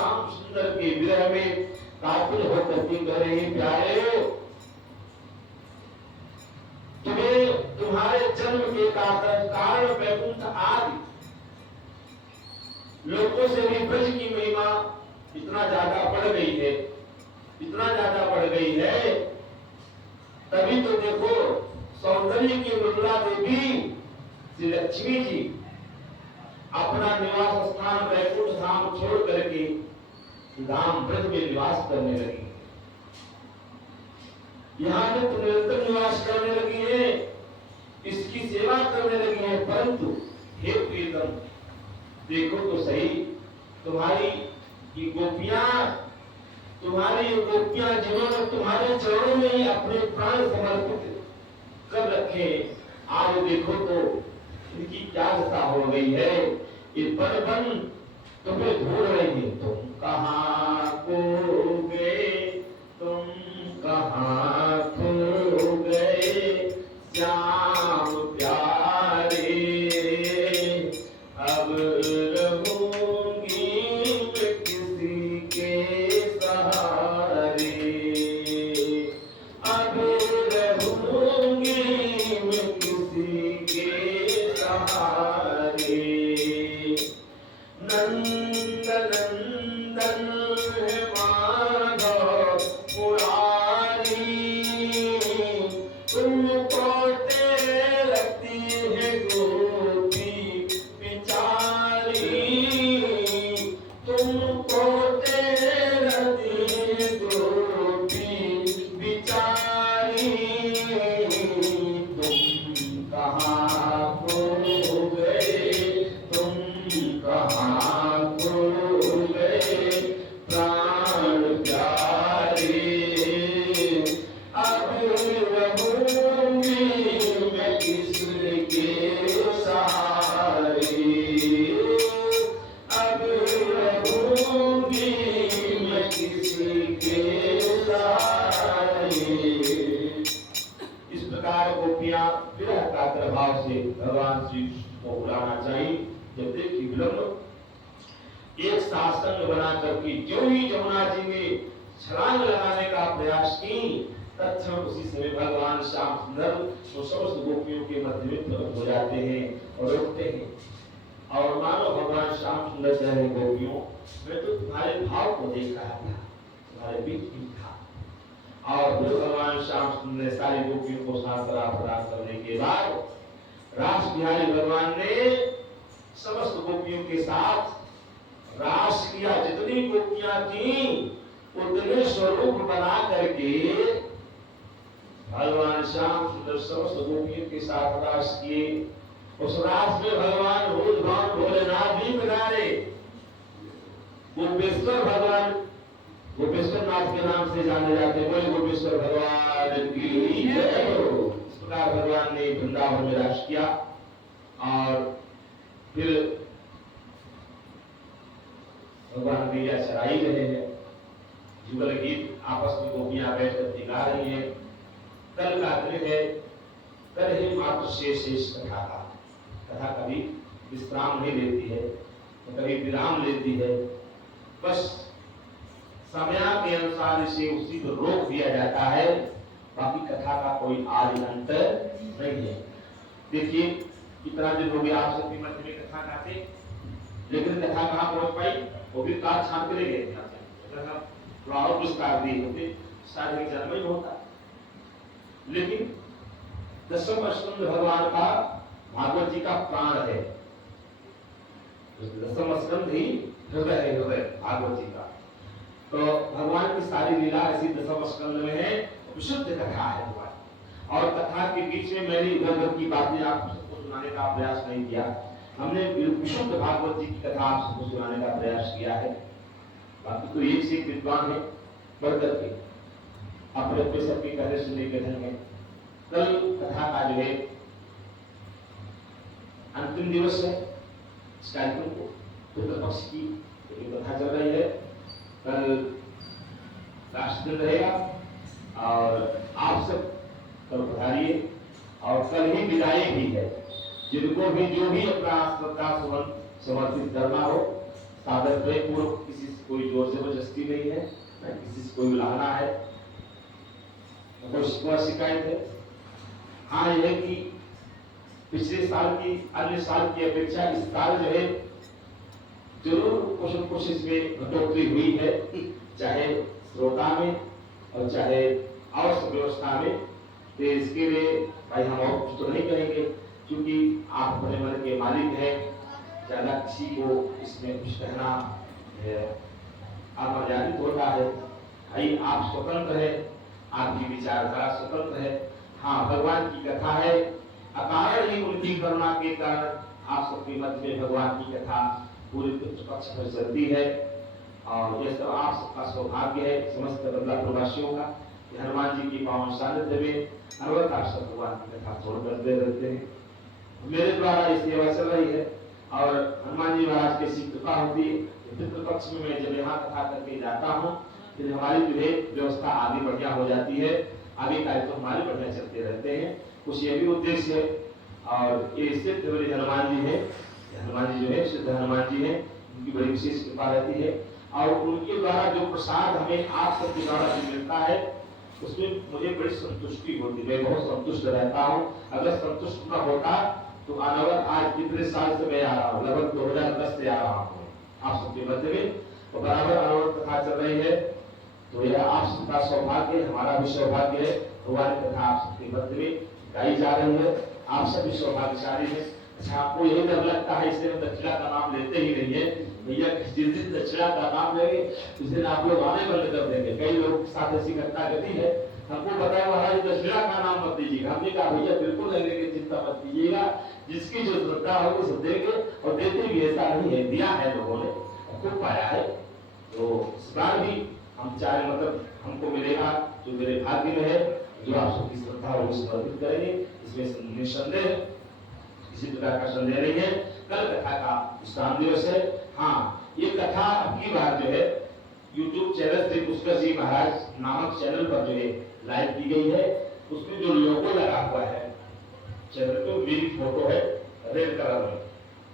श्याम सुंदर के विरह में कातुर होकर के कह रहे हैं, प्यारे तुम्हें तुम्हारे जन्म के कारण वैकुंठ आदि लोगों से भी ब्रज की महिमा इतना ज्यादा बढ़ गई है, इतना ज्यादा बढ़ गई है। तभी तो देखो सौंदर्य की मृदुला देवी श्री लक्ष्मी जी अपना निवास स्थान वैकुंठ धाम छोड़ करके धाम ब्रज में निवास करने लगी, यहाँ में तो निरंतर निवास करने लगी है, इसकी सेवा करने लगी है। परंतु हे प्रियतम देखो तो सही, तुम्हारी ये गोपियां जिन्होंने तुम्हारे चरणों में ही अपने प्राण समर्पित कर रखे, आज देखो तो इनकी क्या दशा हो गई है। ये बन तुम्हें ढूंढ रही है, तुम कहाँ खो गए, तुम कहाँ खो गए श्याम प्यारे, अब रहूंगी मैं किसी के सहारे, अब रहूंगी मैं किसी के सहारे। नंद नंदन है माधव मुरारी, तुमको लगती है गोपी बिचारी, तुमको लगती है गोपी बिचारी, तुम कहाँ खो गए, तुम कहाँ खो गए प्राण प्यारे, अब रहूंगी मैं किसके सहारे, अब रहूंगी मैं किसके सहारे। इस प्रकार गोपियां विरह का प्रभाव से भगवान श्री कृष्ण को बुलाना चाहिए। जब देखी विलंब एक शासन बना करके जो ही जमुना जी में छलांग लगाने का प्रयास की, तत्क्षण उसी समय भगवान श्याम सुंदर वो समस्त गोपियों के मध्य में प्रकट हो जाते हैं और रोकते हैं। और मानो भगवान श्याम सुंदर कह रहे गोपियों, मैं तो तुम्हारे भाव को देख रहा था, तुम्हारे बीच में था। और फिर भगवान श्याम सुंदर ने सारी गोपियों को सांत्वना प्रदान करने के बाद रास बिहारी भगवान ने समस्त गोपियों के साथ रास किया। जितनी गोपियां थी उतने स्वरूप बना करके भगवान श्याम सुंदर समस्त गोपियों के साथ रास किए। उस रास में भगवान भोलेनाथ भी पधारे। गोपेश्वर भगवान गोपेश्वर नाथ के नाम से जाने जाते, बोले गोपेश्वर भगवान की जय हो। इस प्रकार भगवान ने वृंदावन में रास किया। और फिर भगवान भैया चराई रहे हैं, जुगल गीत आपस में गोपियां बैठकर गा रही हैं। कल का दिन है, कल ही मात्र शेष कथा का। कथा कभी विश्राम नहीं लेती है, तो कभी विराम लेती है। बस समय के अनुसार इसे उसी को रोक दिया जाता है, बाकी कथा का कोई आदि अंत नहीं है। देखिए कितना दिन हो गया आप सबके मध्य में कथा गाते, लेकिन कथा कहाँ पहुंच पाई, वो भी काट छान के ले गए। अगर हम थोड़ा और विस्तार दिए होते शायद एक जन्म ही होता। लेकिन दसम स्कंद भगवान का भागवत जी का प्राण है। दसम स्कंद ही हृदय है, हृदय भागवत जी का। तो भगवान की सारी लीला ऐसी दसम स्कंद में है, विशुद्ध कथा है भगवान। और कथा के बीच में मैंने इधर की बातें आप सबको सुनाने का प्रयास नहीं किया। हमने विशुद्ध भागवत जी की कथा आप सबको सुनाने का प्रयास किया है। बाकी तो एक से एक विद्वान है बढ़कर के अपने अपने सबके कहने सुनने के ढंग में। कल कथा का जो है अंतिम दिवस है इस कार्यक्रम को, पितृ पक्ष की कथा चल रही है। कल लास्ट दिन रहेगा और आप सब कल पधारिए। और कल ही विदाई भी है, जिनको भी जो भी अपना श्रद्धा समर्पित करना हो सादर पूर्वक किसी कोई जोर जबरदस्ती नहीं है, न किसी से कोई बुलाना है, न कोई शिकवा शिकायत है। हाँ, यह है कि पिछले साल की अन्य साल की अपेक्षा इस साल जो है जरूर कुछ न कुछ इसमें कटौती हुई है, चाहे श्रोता में और चाहे आवश्यक व्यवस्था में। तो इसके लिए भाई हम और कुछ तो नहीं कहेंगे, क्योंकि आप अपने मन के मालिक हैं, ज्यादा किसी को इसमें कुछ कहना अमर्यादित होता है। भाई आप स्वतंत्र है, आपकी विचारधारा स्वतंत्र है। हाँ, भगवान की कथा है, अकारण ही उनकी करुणा के कारण आप सबके मध्य में भगवान की कथा पूरे पक्ष पर चलती है। और यह सब आप सबका सौभाग्य है, समस्त बदला प्रवासियों का, हनुमान जी की पावन सानिध्य में अनवरत आप सब भगवान की कथा छोड़ करते रहते हैं। मेरे द्वारा ये सेवा चल रही है और हनुमान जी महाराज की ऐसी कृपा होती है, पितृपक्ष में मैं जब यहाँ कथा करके जाता हूँ, फिर हमारी जो है व्यवस्था आगे बढ़िया हो जाती है, आगे कार्यक्रम हमारे बढ़िया चलते रहते हैं। कुछ ये भी उद्देश्य है। और ये सिद्ध बड़े हनुमान जी है, हनुमान जी जो है सिद्ध हनुमान जी है, उनकी बड़ी विशेष कृपा रहती है। और उनके द्वारा जो प्रसाद हमें आप सबके द्वारा जो मिलता है, उसमें मुझे बड़ी संतुष्टि होती है, मैं बहुत संतुष्ट रहता हूँ। अगर संतुष्ट न होता तो अनवरत आज कितने साल से मैं आ रहा हूँ, लगभग 2010 से आ रहा हूँ आप सबके मध्य में, तो बराबर अनवरत कथा चल रही है। तो यह आप सबका सौभाग्य, हमारा भी सौभाग्य है, भगवान की कथा आप सबके मध्य में गाई जा रही है, आप सभी सौभाग्यशाली है। अच्छा, आपको यही डर लगता है इसलिए हम दक्षिणा का नाम लेते ही नहीं है भैया, जिस दिन दक्षिणा का नाम लेंगे उस दिन आप लोग आने बंद कर देंगे। कई लोग के साथ ऐसी घटना घटी है, हमको बताया महाराज दक्षिणा का नाम मत दीजिएगा। हमने कहा भैया बिल्कुल नहीं देंगे, चिंता मत कीजिएगा, जिसकी जो श्रद्धा होगी सब देंगे, और देते भी ऐसा नहीं है, दिया है लोगों ने, खूब पाया है। तो इस बार भी हम चाहे मतलब हमको मिलेगा जो मेरे भाग्य में है, जो आप सबकी श्रद्धा वो समर्पित करेंगे, इसमें निसंदेह किसी प्रकार का संदेह नहीं है। कल कथा का विश्राम दिवस है। हाँ, ये कथा अगली बार जो है YouTube चैनल श्री पुष्कर जी महाराज नामक चैनल पर जो है लाइव की गई है। उसमें जो लोगो लगा हुआ है चैनल पे, मेरी फोटो है रेड कलर में,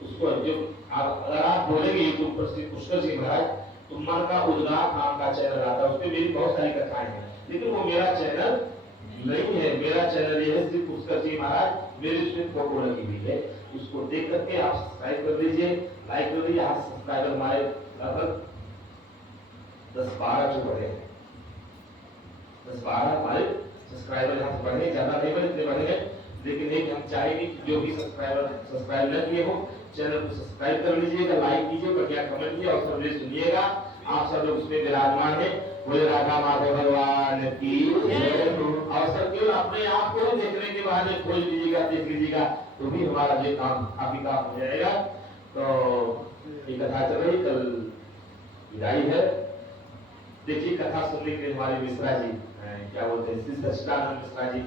उसको जो अगर आप बोलेंगे YouTube पर श्री पुष्कर जी महाराज, तो मन का उद्गार नाम का चैनल आता है, उसमें मेरी बहुत सारी कथाएं हैं, लेकिन वो मेरा चैनल नहीं है। मेरा चैनल ये है श्री पुष्कर जी महाराज, मेरी उसमें फोटो लगी हुई है, उसको देख करके आप सब्सक्राइब कर दीजिए, लाइक कर दीजिए। आज सब्सक्राइबर हमारे लगभग 10-12 जो बढ़े हैं, 10-12 हमारे सब्सक्राइबर यहाँ से बढ़े, ज्यादा नहीं बढ़े, इतने बढ़े हैं। लेकिन एक हम चाहेंगे कि जो भी सब्सक्राइब न किए हो, चैनल को सब्सक्राइब कर लीजिएगा, लाइक कीजिए, बढ़िया कमेंट कीजिए और संदेश सुनिएगा। आप सब लोग उसमें विराजमान है, बोले राधा माधव भगवान की अवसर केवल अपने आप को देखने के बाद खोज लीजिएगा, देख लीजिएगा, तो भी हमारा ये काम काफी काम हो जाएगा। तो ये कथा चल रही, कल विदाई है। देखिए कथा सुनने के लिए हमारे मिश्रा जी क्या बोलते हैं, श्री सच्चिदानंद मिश्रा जी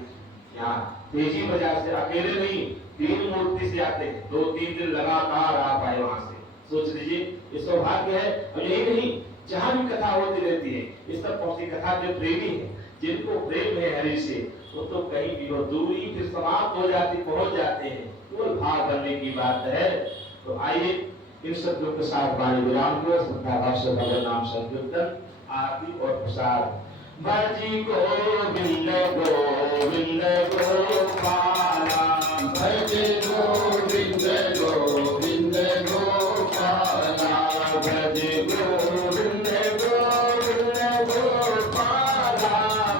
यहाँ तेजी बाजार से अकेले नहीं 3 मूर्ति से आते हैं, 2-3 दिन लगातार आप आए वहां से, सोच लीजिए ये सौभाग्य है। और यही नहीं, जहाँ भी कथा होती रहती है, इस तक पहुंची कथा जो प्रेमी है, जिनको प्रेम है हरि से, वो तो कहीं भी हो, दूरी फिर समाप्त हो जाती, पहुंच जाते हैं, केवल भाव बनने की बात है। तो आइए इन शब्दों के साथ वाणी विराम को श्रद्धा भाव से भगवान नाम संकीर्तन, आरती और प्रसाद। भजी गोविंद गोविंद गोपाला, भज गोविंद गोविंद गोपाला, भज गोविंद गोविंद गोपाला,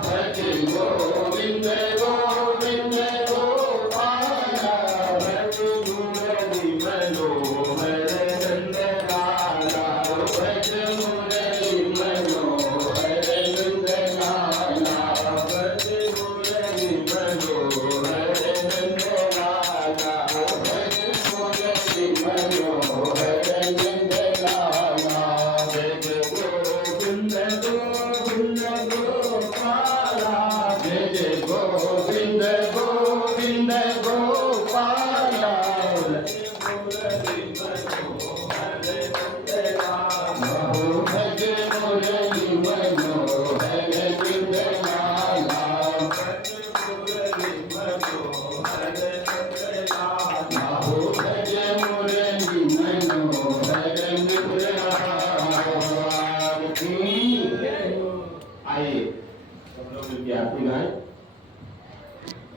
भज गोविंद गोविंद गोपाला, भज मुरली मनोहर नंदलाला, भज मुरली मनोहर नंदलाला, भज मुरली मनोहर नंदलाला, भज मुरली की आइए सब लोग मिलकर आरती गाएं।